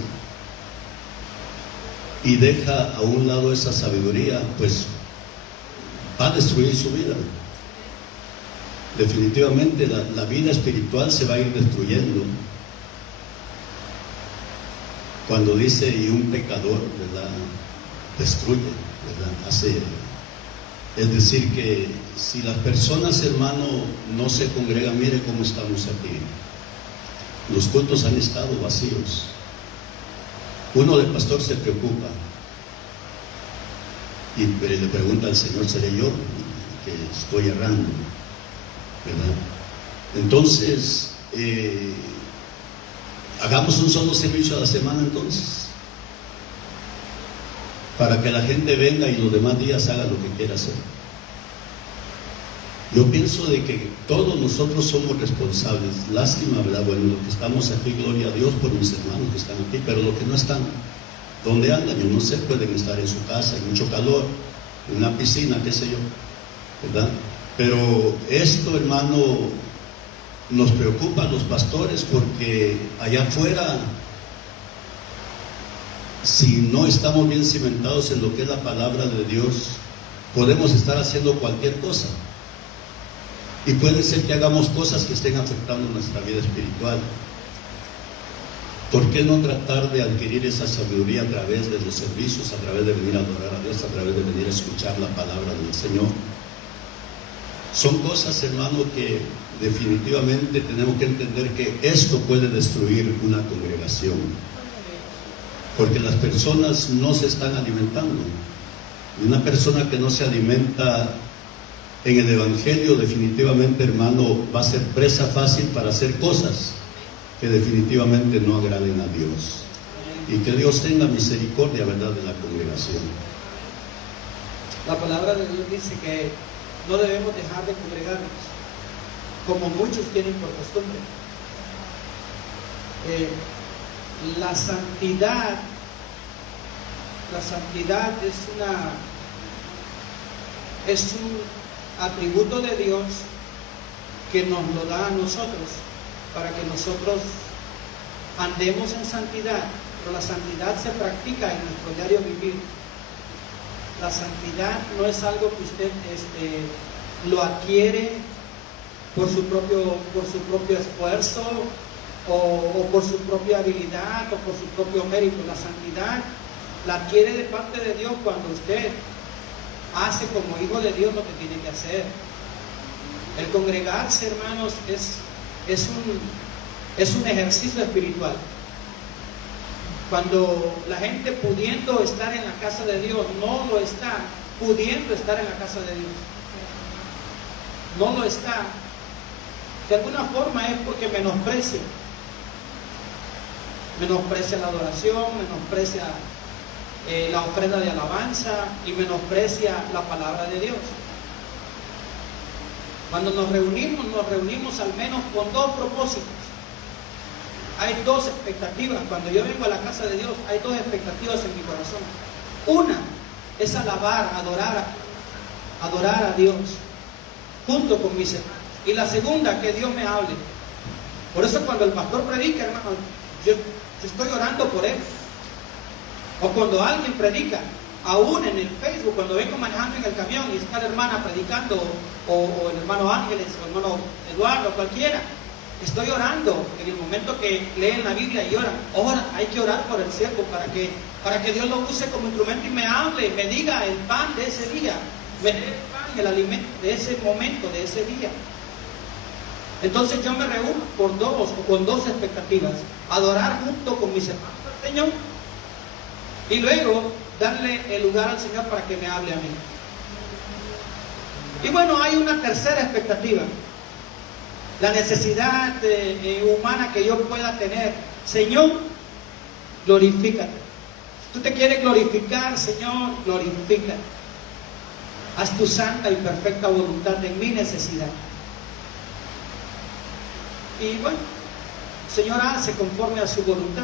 y deja a un lado esa sabiduría, pues va a destruir su vida. Definitivamente la vida espiritual se va a ir destruyendo. Cuando dice, y un pecador, ¿verdad?, destruye, ¿verdad? Es decir que si las personas, hermano, no se congregan, mire cómo estamos aquí. Los cultos han estado vacíos. Uno de pastor se preocupa y le pregunta al Señor, ¿seré yo que estoy errando? ¿Verdad? Entonces, hagamos un solo servicio a la semana entonces, para que la gente venga y los demás días haga lo que quiera hacer. Yo pienso de que todos nosotros somos responsables. Lástima, ¿verdad? Bueno, los que estamos aquí, gloria a Dios por mis hermanos que están aquí, pero los que no están, ¿dónde andan? Yo no sé, pueden estar en su casa, en mucho calor, en una piscina, qué sé yo, ¿verdad? Pero esto, hermano, nos preocupa a los pastores porque allá afuera, si no estamos bien cimentados en lo que es la palabra de Dios, podemos estar haciendo cualquier cosa. Y puede ser que hagamos cosas que estén afectando nuestra vida espiritual. ¿Por qué no tratar de adquirir esa sabiduría a través de los servicios, a través de venir a adorar a Dios, a través de venir a escuchar la palabra del Señor? Son cosas, hermano, que definitivamente tenemos que entender que esto puede destruir una congregación. Porque las personas no se están alimentando. Y una persona que no se alimenta en el Evangelio, definitivamente, hermano, va a ser presa fácil para hacer cosas que definitivamente no agraden a Dios. Y que Dios tenga misericordia, ¿verdad?, de la congregación. La palabra de Dios dice que no debemos dejar de congregarnos, como muchos tienen por costumbre. La santidad es un atributo de Dios que nos lo da a nosotros para que nosotros andemos en santidad, pero la santidad se practica en nuestro diario vivir. La santidad no es algo que usted lo adquiere por su propio esfuerzo o por su propia habilidad o por su propio mérito. La santidad la adquiere de parte de Dios cuando usted hace como hijo de Dios lo que tiene que hacer. El congregarse, hermanos, es un ejercicio espiritual. Cuando la gente pudiendo estar en la casa de Dios no lo está pudiendo estar en la casa de Dios, no lo está, de alguna forma es porque menosprecia la adoración, menosprecia la ofrenda de alabanza y menosprecia la palabra de Dios. Cuando nos reunimos al menos con dos propósitos. Hay dos expectativas. Cuando yo vengo a la casa de Dios, hay dos expectativas en mi corazón. Una es alabar, adorar a Dios junto con mis hermanos. Y la segunda, que Dios me hable. Por eso cuando el pastor predica, hermano, yo estoy orando por él. O cuando alguien predica, aún en el Facebook, cuando vengo manejando en el camión y está la hermana predicando, o el hermano Ángeles, o el hermano Eduardo, cualquiera, estoy orando. En el momento que leen la Biblia y oran, hay que orar por el siervo para que Dios lo use como instrumento y me hable, me diga el pan de ese día, me dé el pan, el alimento de ese momento, de ese día. Entonces yo me reúno con dos expectativas: adorar junto con mis hermanos al Señor y luego darle el lugar al Señor para que me hable a mí. Y bueno, hay una tercera expectativa, la necesidad humana que yo pueda tener. Señor, glorifícate. Si tú te quieres glorificar, Señor, glorifícate. Haz tu santa y perfecta voluntad en mi necesidad. Y bueno, el Señor hace conforme a su voluntad.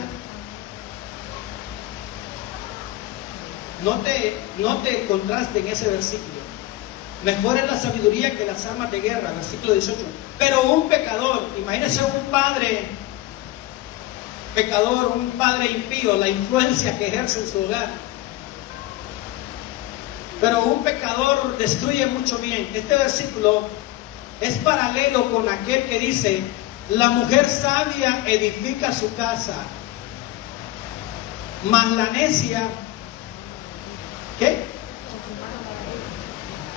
Note el contraste en ese versículo. Mejor es la sabiduría que las armas de guerra, versículo 18. Pero un pecador, imagínese un padre pecador, un padre impío, la influencia que ejerce en su hogar. Pero un pecador destruye mucho bien. Este versículo es paralelo con aquel que dice: la mujer sabia edifica su casa, mas la necia, ¿qué?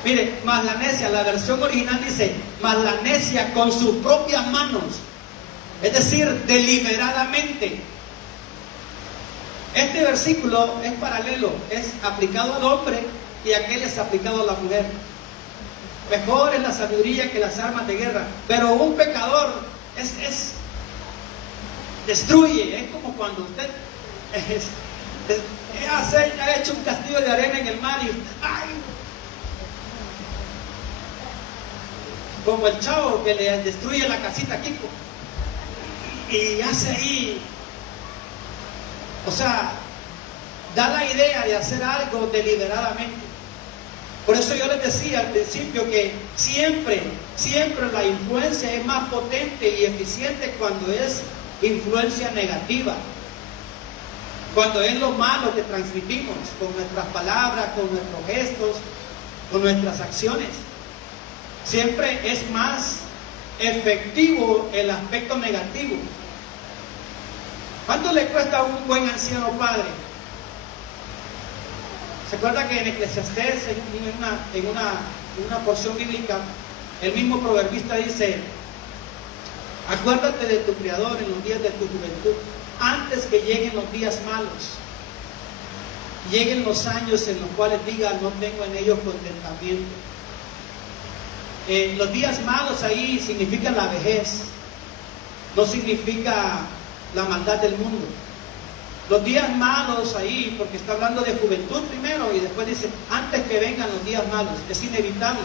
Mire, mas la necia, la versión original dice: mas la necia con sus propias manos, es decir, deliberadamente. Este versículo es paralelo, es aplicado al hombre y aquel es aplicado a la mujer. Mejor es la sabiduría que las armas de guerra, pero un pecador destruye. Es como cuando usted ha hecho un castillo de arena en el mar y ¡ay! como el chavo que le destruye la casita a Kiko y hace ahí, o sea, da la idea de hacer algo deliberadamente. Por eso yo les decía al principio que siempre la influencia es más potente y eficiente cuando es influencia negativa, cuando es lo malo que transmitimos con nuestras palabras, con nuestros gestos, con nuestras acciones. Siempre es más efectivo el aspecto negativo. ¿Cuánto le cuesta a un buen anciano padre? ¿Se acuerda que en Eclesiastés, en una porción bíblica, el mismo proverbista dice: acuérdate de tu Creador en los días de tu juventud, antes que lleguen los días malos, lleguen los años en los cuales digas no tengo en ellos contentamiento. Los días malos ahí significan la vejez, no significa la maldad del mundo. Los días malos ahí, porque está hablando de juventud primero y después dice antes que vengan los días malos, es inevitable.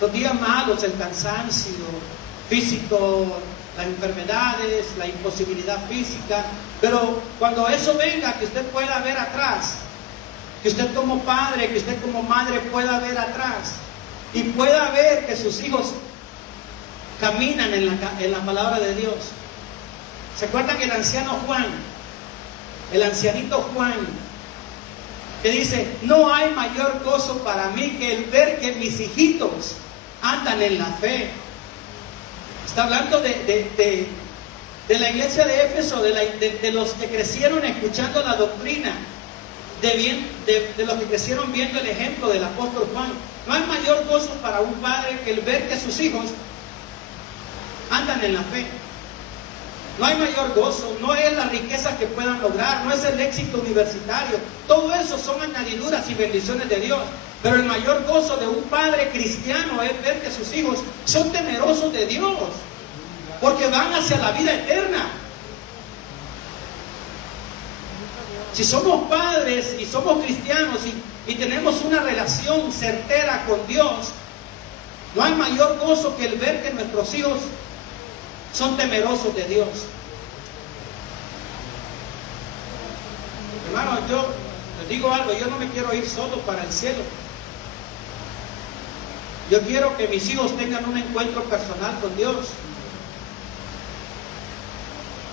Los días malos, el cansancio físico, las enfermedades, la imposibilidad física, pero cuando eso venga, que usted pueda ver atrás, que usted como padre, que usted como madre pueda ver atrás y pueda ver que sus hijos caminan en la palabra de Dios. ¿Se acuerdan que el anciano Juan, el ancianito Juan, que dice: no hay mayor gozo para mí que el ver que mis hijitos andan en la fe? Está hablando de la iglesia de Éfeso, de los que crecieron escuchando la doctrina, de los que crecieron viendo el ejemplo del apóstol Juan. No hay mayor gozo para un padre que el ver que sus hijos andan en la fe. No hay mayor gozo, no es las riquezas que puedan lograr, no es el éxito universitario. Todo eso son añadiduras y bendiciones de Dios. Pero el mayor gozo de un padre cristiano es ver que sus hijos son temerosos de Dios, porque van hacia la vida eterna. Si somos padres y somos cristianos y tenemos una relación certera con Dios, no hay mayor gozo que el ver que nuestros hijos son temerosos de Dios. Hermano, yo les digo algo, yo no me quiero ir solo para el cielo. Yo quiero que mis hijos tengan un encuentro personal con Dios.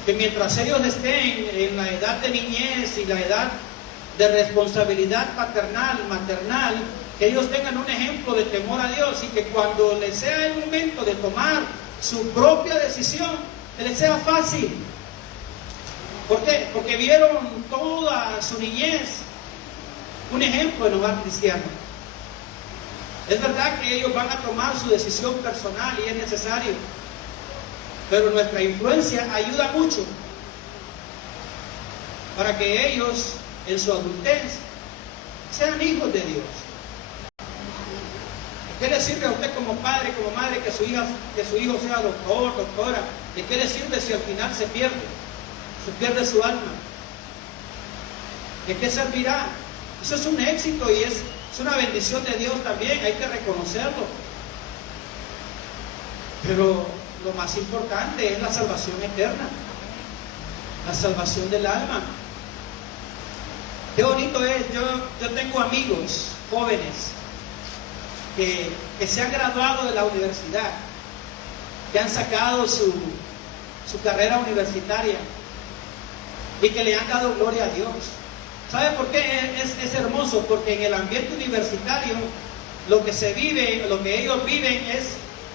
Que mientras ellos estén en la edad de niñez y la edad de responsabilidad paternal, maternal, que ellos tengan un ejemplo de temor a Dios y que cuando les sea el momento de tomar su propia decisión, les sea fácil. ¿Por qué? Porque vieron toda su niñez un ejemplo en hogar cristiano. Es verdad que ellos van a tomar su decisión personal y es necesario, pero nuestra influencia ayuda mucho para que ellos en su adultez sean hijos de Dios. ¿Qué le sirve a usted como padre, como madre, que su hijo sea doctor, doctora? ¿De qué le sirve si al final se pierde su alma? ¿De qué servirá? Eso es un éxito y es una bendición de Dios también, hay que reconocerlo. Pero lo más importante es la salvación eterna, la salvación del alma. Qué bonito es, yo tengo amigos jóvenes que se han graduado de la universidad, que han sacado su carrera universitaria y que le han dado gloria a Dios. ¿Sabe por qué es hermoso? Porque en el ambiente universitario lo que se vive, lo que ellos viven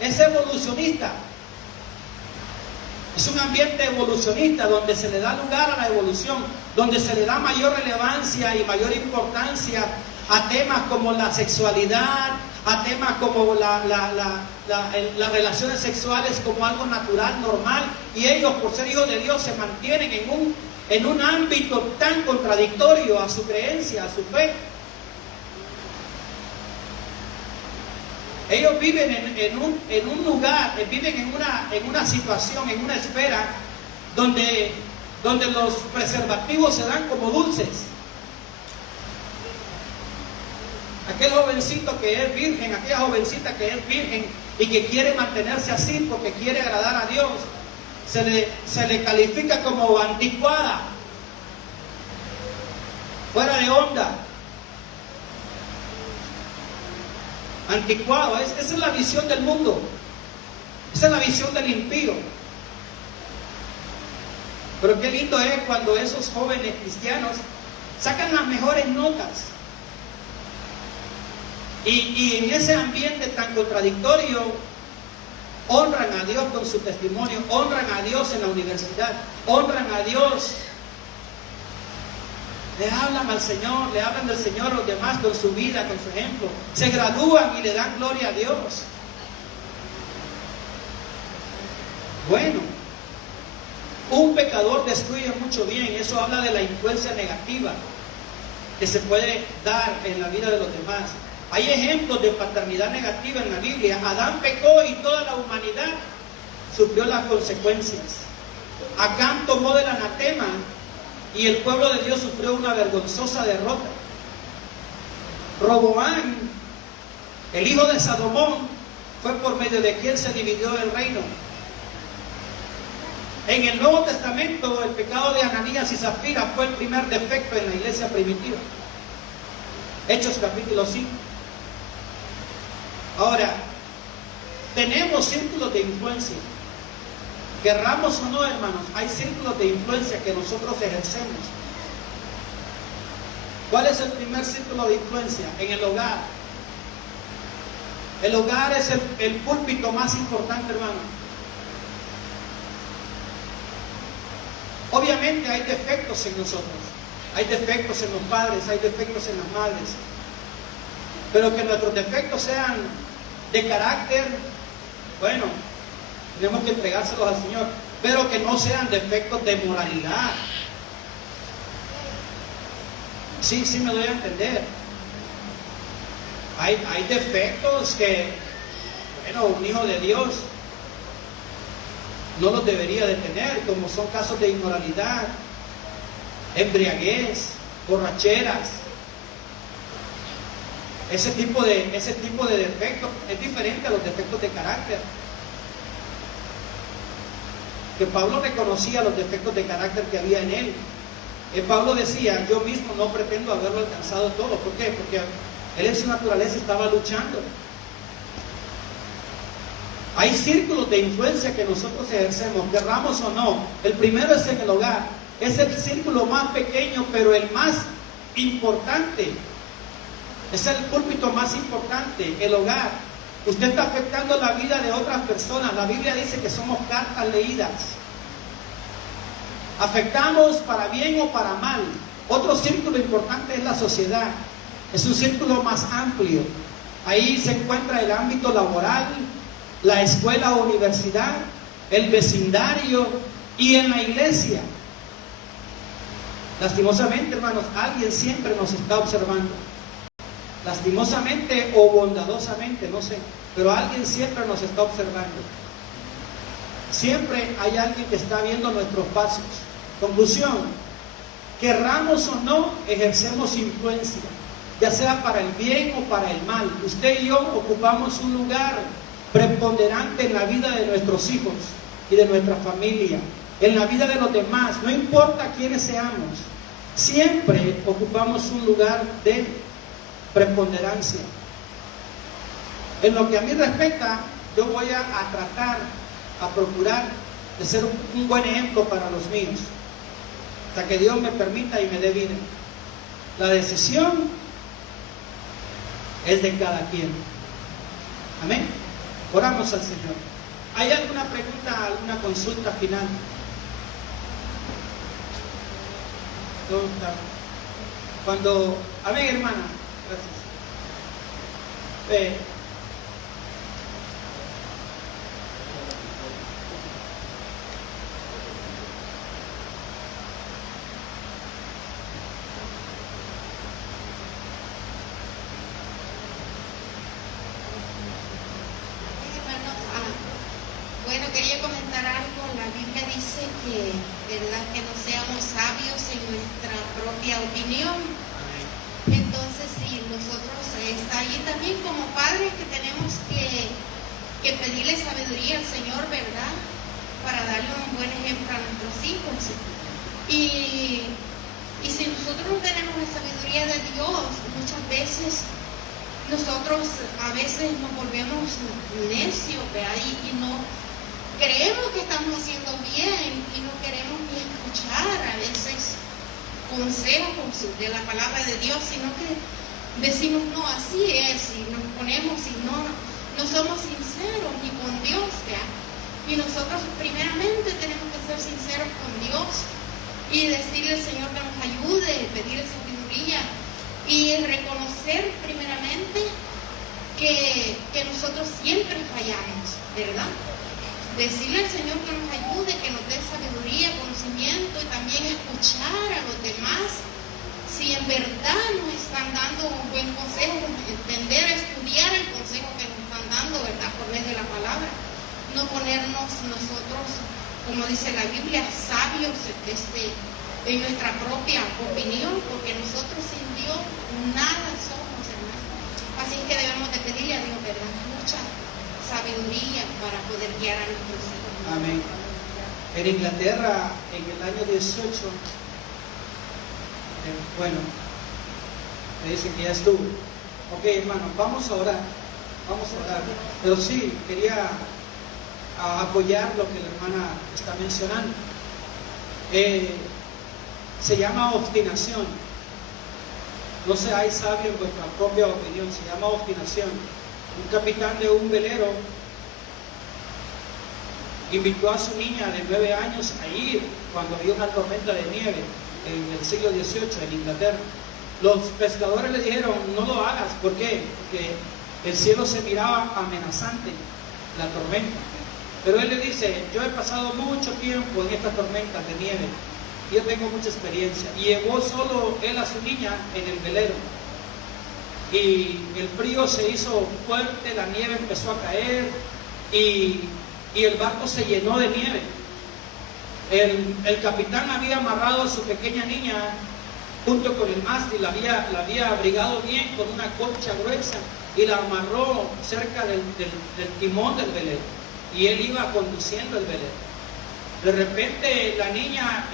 es evolucionista. Es un ambiente evolucionista donde se le da lugar a la evolución, donde se le da mayor relevancia y mayor importancia a temas como la sexualidad, a temas como las relaciones sexuales como algo natural, normal, y ellos, por ser hijos de Dios, se mantienen en un ámbito tan contradictorio a su creencia, a su fe. Ellos viven en un lugar, viven en una situación, en una esfera donde los preservativos se dan como dulces. Aquel jovencito que es virgen, aquella jovencita que es virgen, y que quiere mantenerse así porque quiere agradar a Dios, se le califica como anticuada, fuera de onda, anticuado. Esa es la visión del mundo, esa es la visión del impío. Pero qué lindo es cuando esos jóvenes cristianos sacan las mejores notas. Y en ese ambiente tan contradictorio, honran a Dios con su testimonio, honran a Dios en la universidad, honran a Dios. Le hablan al Señor, le hablan del Señor a los demás con su vida, con su ejemplo. Se gradúan y le dan gloria a Dios. Bueno, un pecador destruye mucho bien. Eso habla de la influencia negativa que se puede dar en la vida de los demás. Hay ejemplos de paternidad negativa en la Biblia. Adán pecó y toda la humanidad sufrió las consecuencias. Acán tomó del anatema y el pueblo de Dios sufrió una vergonzosa derrota. Roboán, el hijo de Salomón, fue por medio de quien se dividió el reino. En el Nuevo Testamento, el pecado de Ananías y Zafira fue el primer defecto en la iglesia primitiva. Hechos capítulo 5. Ahora, tenemos círculos de influencia. Querramos o no, hermanos, hay círculos de influencia que nosotros ejercemos. ¿Cuál es el primer círculo de influencia? En el hogar. El hogar es el púlpito más importante, hermano. Obviamente hay defectos en nosotros. Hay defectos en los padres, hay defectos en las madres. Pero que nuestros defectos sean de carácter, bueno, tenemos que entregárselos al Señor. Pero que no sean defectos de moralidad. Sí me doy a entender. Hay defectos que, bueno, un hijo de Dios no los debería de tener, como son casos de inmoralidad, embriaguez, borracheras. Ese tipo de defectos es diferente a los defectos de carácter. Que Pablo reconocía los defectos de carácter que había en él. Pablo decía, yo mismo no pretendo haberlo alcanzado todo. ¿Por qué? Porque él en su naturaleza estaba luchando. Hay círculos de influencia que nosotros ejercemos, querramos o no. El primero es en el hogar. Es el círculo más pequeño, pero el más importante. Es el púlpito más importante, el hogar. Usted está afectando la vida de otras personas. La Biblia dice que somos cartas leídas. Afectamos para bien o para mal. Otro círculo importante es la sociedad. Es un círculo más amplio. Ahí se encuentra el ámbito laboral, la escuela o universidad, el vecindario y en la iglesia. Lastimosamente, hermanos, alguien siempre nos está observando. Lastimosamente o bondadosamente, no sé, pero alguien siempre nos está observando. Siempre hay alguien que está viendo nuestros pasos. Conclusión, querramos o no, ejercemos influencia, ya sea para el bien o para el mal. Usted y yo ocupamos un lugar preponderante en la vida de nuestros hijos y de nuestra familia, en la vida de los demás, no importa quiénes seamos, siempre ocupamos un lugar de preponderancia. En lo que a mí respecta, yo voy a tratar, a procurar de ser un buen ejemplo para los míos, hasta que Dios me permita y me dé vida. La decisión es de cada quien. Amén. Oramos al Señor. ¿Hay alguna pregunta, alguna consulta final? Cuando, amén, hermana. Gracias. Bueno, quería comentar algo. La Biblia dice que, ¿verdad?, que no seamos sabios en nuestra propia opinión. Entonces, sí, nosotros está ahí también como padres que tenemos que que pedirle sabiduría al Señor, ¿verdad? Para darle un buen ejemplo a nuestros hijos. Y si nosotros no tenemos la sabiduría de Dios, muchas veces nosotros a veces nos volvemos necios, ¿verdad? Y no creemos que estamos haciendo bien y no queremos ni escuchar a veces consejos de la palabra de Dios, sino que decimos, no, así es, y nos ponemos y no somos sinceros ni con Dios, ¿verdad? Y nosotros primeramente tenemos que ser sinceros con Dios y decirle al Señor que nos ayude, pedirle sabiduría y reconocer primeramente que nosotros siempre fallamos, ¿verdad? Decirle al Señor que nos ayude, que nos dé sabiduría, conocimiento y también escuchar a los demás. Si en verdad nos están dando un buen consejo, entender, estudiar el consejo que nos están dando, ¿verdad? Por medio de la palabra. No ponernos nosotros, como dice la Biblia, sabios en nuestra propia opinión, porque nosotros sin Dios nada somos, hermanos. Así que debemos de pedirle a Dios, ¿verdad? Mucha sabiduría para poder guiar a nuestros hijos. Amén. En Inglaterra, en el año 18, bueno, me dicen que ya estuvo. Ok, hermano, vamos a orar. Pero sí, quería apoyar lo que la hermana está mencionando. Se llama obstinación. No seáis sabios en vuestra propia opinión, se llama obstinación. Un capitán de un velero invitó a su niña de 9 años a ir cuando había una tormenta de nieve en el siglo XVIII en Inglaterra. Los pescadores le dijeron, no lo hagas. ¿Por qué? Porque el cielo se miraba amenazante, la tormenta. Pero él le dice, yo he pasado mucho tiempo en estas tormentas de nieve, yo tengo mucha experiencia. Y llevó solo él a su niña en el velero. Y el frío se hizo fuerte, la nieve empezó a caer y el barco se llenó de nieve. El capitán había amarrado a su pequeña niña junto con el mástil, la había abrigado bien con una colcha gruesa y la amarró cerca del timón del velero. Y él iba conduciendo el velero. De repente la niña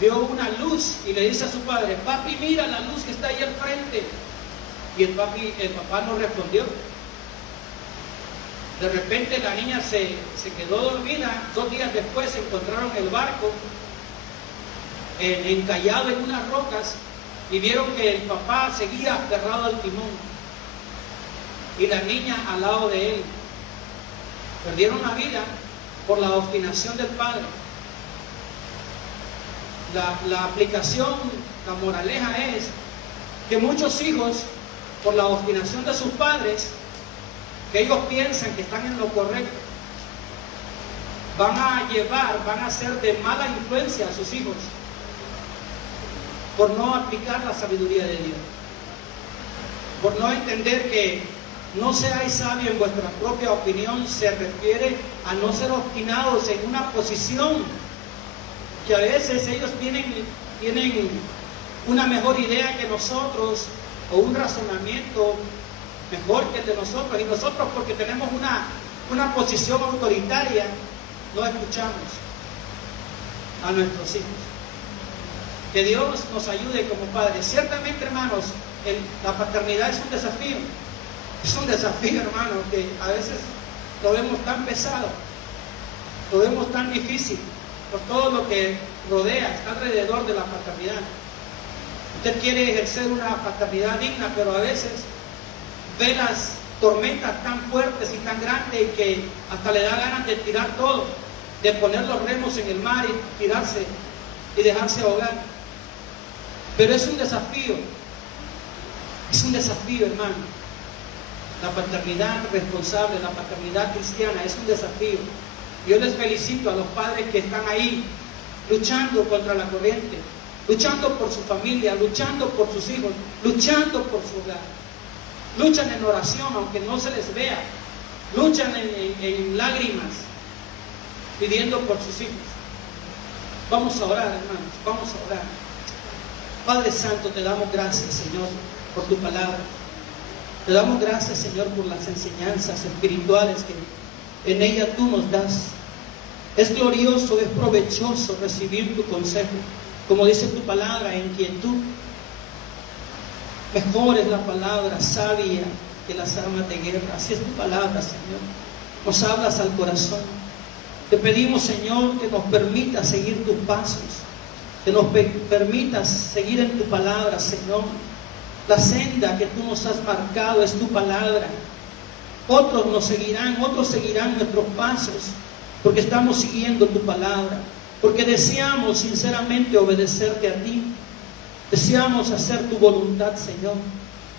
vio una luz y le dice a su padre, papi, mira la luz que está ahí al frente. Y el papá no respondió. De repente la niña se quedó dormida. 2 días después encontraron el barco encallado en unas rocas y vieron que el papá seguía aferrado al timón y la niña al lado de él. Perdieron la vida por la obstinación del padre. La aplicación, la moraleja es que muchos hijos, por la obstinación de sus padres, que ellos piensan que están en lo correcto, van a ser de mala influencia a sus hijos por no aplicar la sabiduría de Dios, por no entender que no seáis sabios en vuestra propia opinión. Se refiere a no ser obstinados en una posición que a veces ellos tienen una mejor idea que nosotros o un razonamiento mejor que el de nosotros, y nosotros, porque tenemos una posición autoritaria, no escuchamos a nuestros hijos. Que Dios nos ayude como padres. Ciertamente, hermanos, la paternidad es un desafío. Es un desafío, hermano, que a veces lo vemos tan pesado, lo vemos tan difícil, por todo lo que rodea, está alrededor de la paternidad. Usted quiere ejercer una paternidad digna, pero a veces ve las tormentas tan fuertes y tan grandes que hasta le da ganas de tirar todo, de poner los remos en el mar y tirarse y dejarse ahogar. Pero es un desafío, hermano. La paternidad responsable, la paternidad cristiana es un desafío. Yo les felicito a los padres que están ahí luchando contra la corriente, luchando por su familia, luchando por sus hijos, luchando por su hogar. Luchan en oración aunque no se les vea, luchan en lágrimas, pidiendo por sus hijos. Vamos a orar, hermanos, vamos a orar. Padre Santo, te damos gracias, Señor, por tu palabra. Te damos gracias, Señor, por las enseñanzas espirituales que en ella tú nos das. Es glorioso, es provechoso recibir tu consejo. Como dice tu palabra, en quietud. Mejor es la palabra sabia que las armas de guerra. Así es tu palabra, Señor. Nos hablas al corazón. Te pedimos, Señor, que nos permitas seguir tus pasos. Que nos permitas seguir en tu palabra, Señor. La senda que tú nos has marcado es tu palabra. Otros nos seguirán, otros seguirán nuestros pasos, porque estamos siguiendo tu palabra, porque deseamos sinceramente obedecerte a ti. Deseamos hacer tu voluntad, Señor,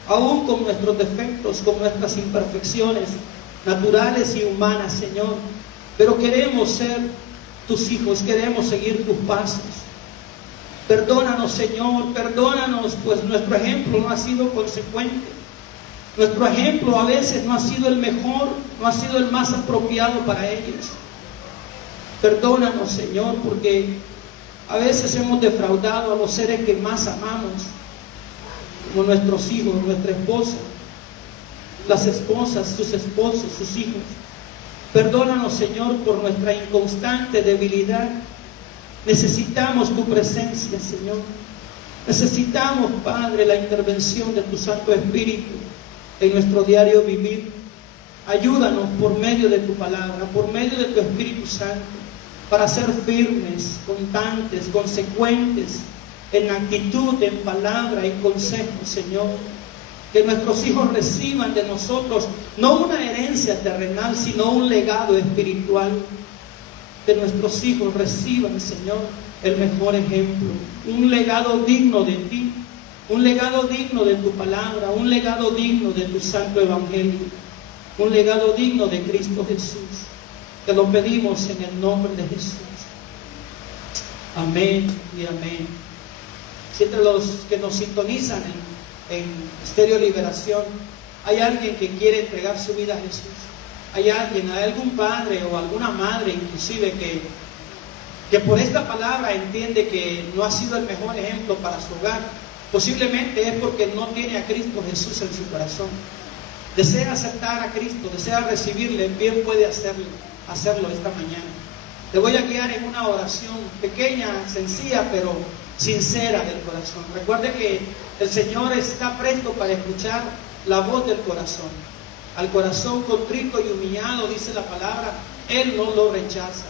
aún con nuestros defectos, con nuestras imperfecciones naturales y humanas, Señor. Pero queremos ser tus hijos, queremos seguir tus pasos. Perdónanos, Señor, perdónanos, pues nuestro ejemplo no ha sido consecuente. Nuestro ejemplo a veces no ha sido el mejor, no ha sido el más apropiado para ellos. Perdónanos, Señor, porque a veces hemos defraudado a los seres que más amamos, como nuestros hijos, nuestra esposa, las esposas, sus esposos, sus hijos. Perdónanos, Señor, por nuestra inconstante debilidad. Necesitamos tu presencia, Señor. Necesitamos, Padre, la intervención de tu Santo Espíritu en nuestro diario vivir. Ayúdanos por medio de tu palabra, por medio de tu Espíritu Santo, para ser firmes, constantes, consecuentes en actitud, en palabra y consejo, Señor. Que nuestros hijos reciban de nosotros no una herencia terrenal, sino un legado espiritual. Que nuestros hijos reciban, Señor, el mejor ejemplo, un legado digno de ti, un legado digno de tu palabra, un legado digno de tu santo evangelio, un legado digno de Cristo Jesús. Te lo pedimos en el nombre de Jesús. Amén y amén. Si entre los que nos sintonizan en Estéreo Liberación hay alguien que quiere entregar su vida a Jesús, hay alguien, hay algún padre o alguna madre inclusive que por esta palabra entiende que no ha sido el mejor ejemplo para su hogar, posiblemente es porque no tiene a Cristo Jesús en su corazón. Desea aceptar a Cristo, desea recibirle, bien puede hacerlo esta mañana. Te voy a guiar en una oración pequeña, sencilla, pero sincera del corazón. Recuerde que el Señor está presto para escuchar la voz del corazón. Al corazón contrito y humillado, dice la palabra, Él no lo rechaza.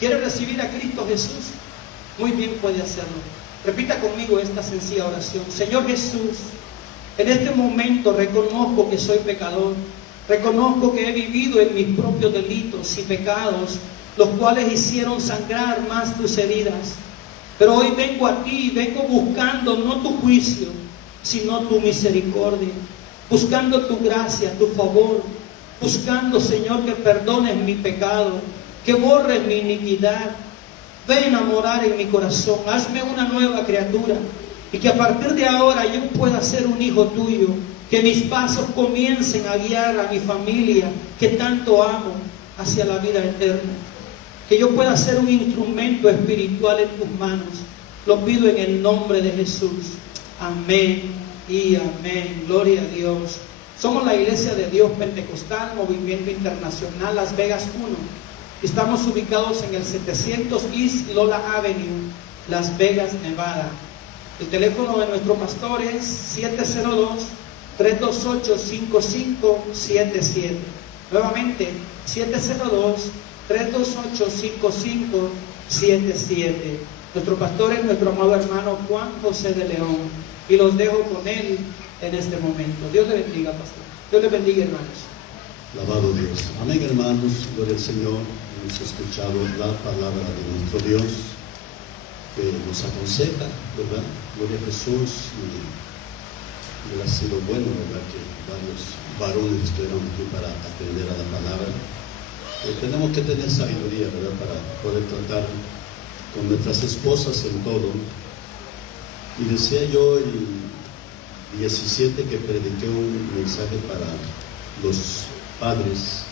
¿Quiere recibir a Cristo Jesús? Muy bien puede hacerlo. Repita conmigo esta sencilla oración. Señor Jesús, en este momento reconozco que soy pecador. Reconozco que he vivido en mis propios delitos y pecados, los cuales hicieron sangrar más tus heridas. Pero hoy vengo a ti, vengo buscando no tu juicio, sino tu misericordia. Buscando tu gracia, tu favor. Buscando, Señor, que perdones mi pecado, que borres mi iniquidad. Ven a morar en mi corazón, hazme una nueva criatura, y que a partir de ahora yo pueda ser un hijo tuyo, que mis pasos comiencen a guiar a mi familia, que tanto amo, hacia la vida eterna, que yo pueda ser un instrumento espiritual en tus manos. Lo pido en el nombre de Jesús. Amén y amén. Gloria a Dios. Somos la Iglesia de Dios Pentecostal, Movimiento Internacional, Las Vegas 1. Estamos ubicados en el 700 East Lola Avenue, Las Vegas, Nevada. El teléfono de nuestro pastor es 702-328-5577. Nuevamente, 702-328-5577. Nuestro pastor es nuestro amado hermano Juan José de León. Y los dejo con él en este momento. Dios le bendiga, pastor. Dios le bendiga, hermanos. Alabado Dios. Amén, hermanos. Gloria al Señor. Hemos escuchado la palabra de nuestro Dios que nos aconseja, ¿verdad? Gloria a Jesús. Y ha sido bueno, ¿verdad? Que varios varones estuvieron aquí para atender a la palabra. Tenemos que tener sabiduría, ¿verdad? Para poder tratar con nuestras esposas en todo. Y decía yo el 17 que prediqué un mensaje para los padres,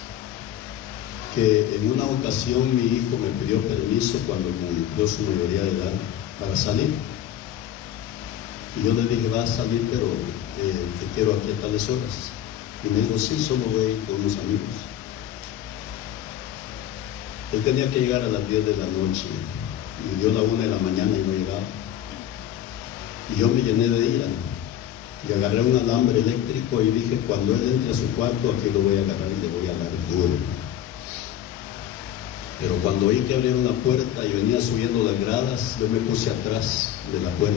que en una ocasión mi hijo me pidió permiso cuando cumplió su mayoría de edad para salir. Y yo le dije, va a salir, pero te quiero aquí a tales horas. Y me dijo, sí, solo voy a ir con unos amigos. Él tenía que llegar a las 10 de la noche y dio la 1 de la mañana y no llegaba. Y yo me llené de ira y agarré un alambre eléctrico y dije, cuando él entre a su cuarto, aquí lo voy a agarrar y le voy a dar duro. Pero cuando oí que abrieron la puerta y venía subiendo las gradas, yo me puse atrás de la puerta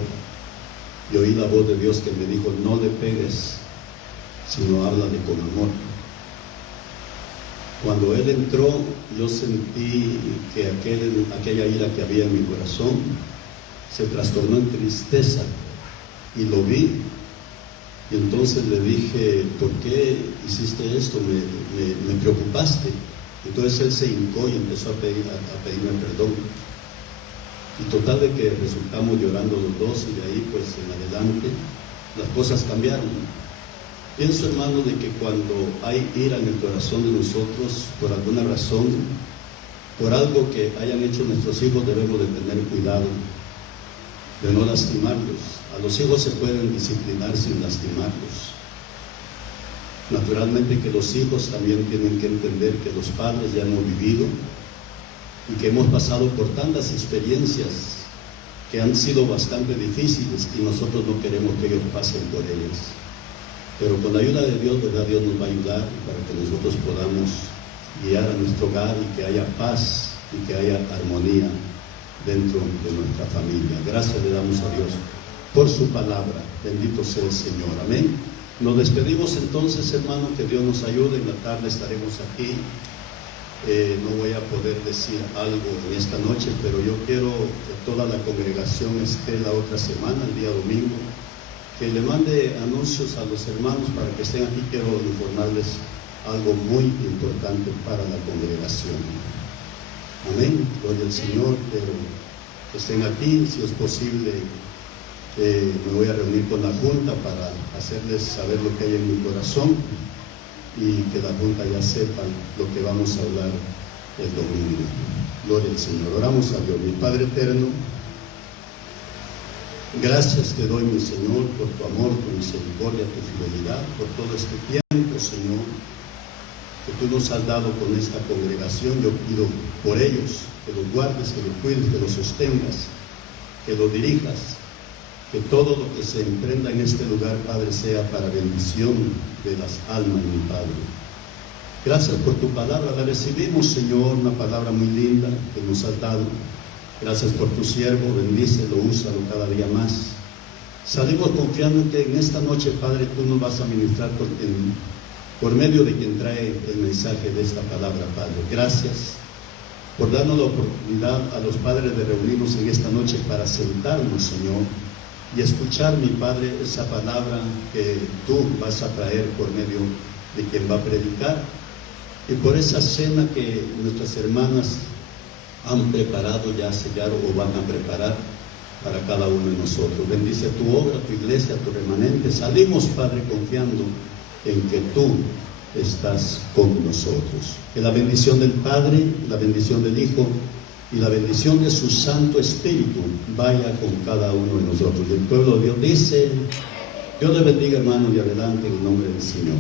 y oí la voz de Dios que me dijo, no le pegues, sino háblale con amor. Cuando él entró, yo sentí que aquella ira que había en mi corazón se trastornó en tristeza y lo vi. Y entonces le dije, ¿por qué hiciste esto? Me preocupaste. Entonces él se hincó y empezó a pedirme perdón. Y total de que resultamos llorando los dos y de ahí pues en adelante las cosas cambiaron. Pienso, hermano, de que cuando hay ira en el corazón de nosotros, por alguna razón, por algo que hayan hecho nuestros hijos, debemos de tener cuidado de no lastimarlos. A los hijos se pueden disciplinar sin lastimarlos. Naturalmente que los hijos también tienen que entender que los padres ya hemos vivido y que hemos pasado por tantas experiencias que han sido bastante difíciles y nosotros no queremos que ellos pasen por ellas. Pero con la ayuda de Dios, ¿verdad? Dios nos va a ayudar para que nosotros podamos guiar a nuestro hogar y que haya paz y que haya armonía dentro de nuestra familia. Gracias le damos a Dios por su palabra. Bendito sea el Señor. Amén. Nos despedimos entonces, hermano, que Dios nos ayude. En la tarde estaremos aquí. No voy a poder decir algo en esta noche, pero yo quiero que toda la congregación esté la otra semana, el día domingo, que le mande anuncios a los hermanos para que estén aquí. Quiero informarles algo muy importante para la congregación. Amén, gloria al Señor. Pero que estén aquí, si es posible. Me voy a reunir con la Junta para hacerles saber lo que hay en mi corazón y que la Junta ya sepa lo que vamos a hablar el domingo. Gloria al Señor. Oramos a Dios. Mi Padre eterno, gracias te doy, mi Señor, por tu amor, tu misericordia, tu fidelidad, por todo este tiempo, Señor, que tú nos has dado con esta congregación. Yo pido por ellos que los guardes, que los cuides, que los sostengas, que los dirijas, que todo lo que se emprenda en este lugar, Padre, sea para bendición de las almas, mi Padre. Gracias por tu palabra. La recibimos, Señor, una palabra muy linda que nos has dado. Gracias por tu siervo, bendícelo, úsalo cada día más. Salimos confiando en que en esta noche, Padre, tú nos vas a ministrar por medio de quien trae el mensaje de esta palabra, Padre. Gracias por darnos la oportunidad a los padres de reunirnos en esta noche para sentarnos, Señor, y escuchar, mi Padre, esa palabra que tú vas a traer por medio de quien va a predicar, y por esa cena que nuestras hermanas han preparado ya, sellaron o van a preparar para cada uno de nosotros. Bendice tu obra, tu iglesia, tu remanente. Salimos, Padre, confiando en que tú estás con nosotros. Que la bendición del Padre, la bendición del Hijo y la bendición de su Santo Espíritu vaya con cada uno de nosotros. Y el pueblo de Dios dice: Dios le bendiga, hermanos, y adelante en el nombre del Señor.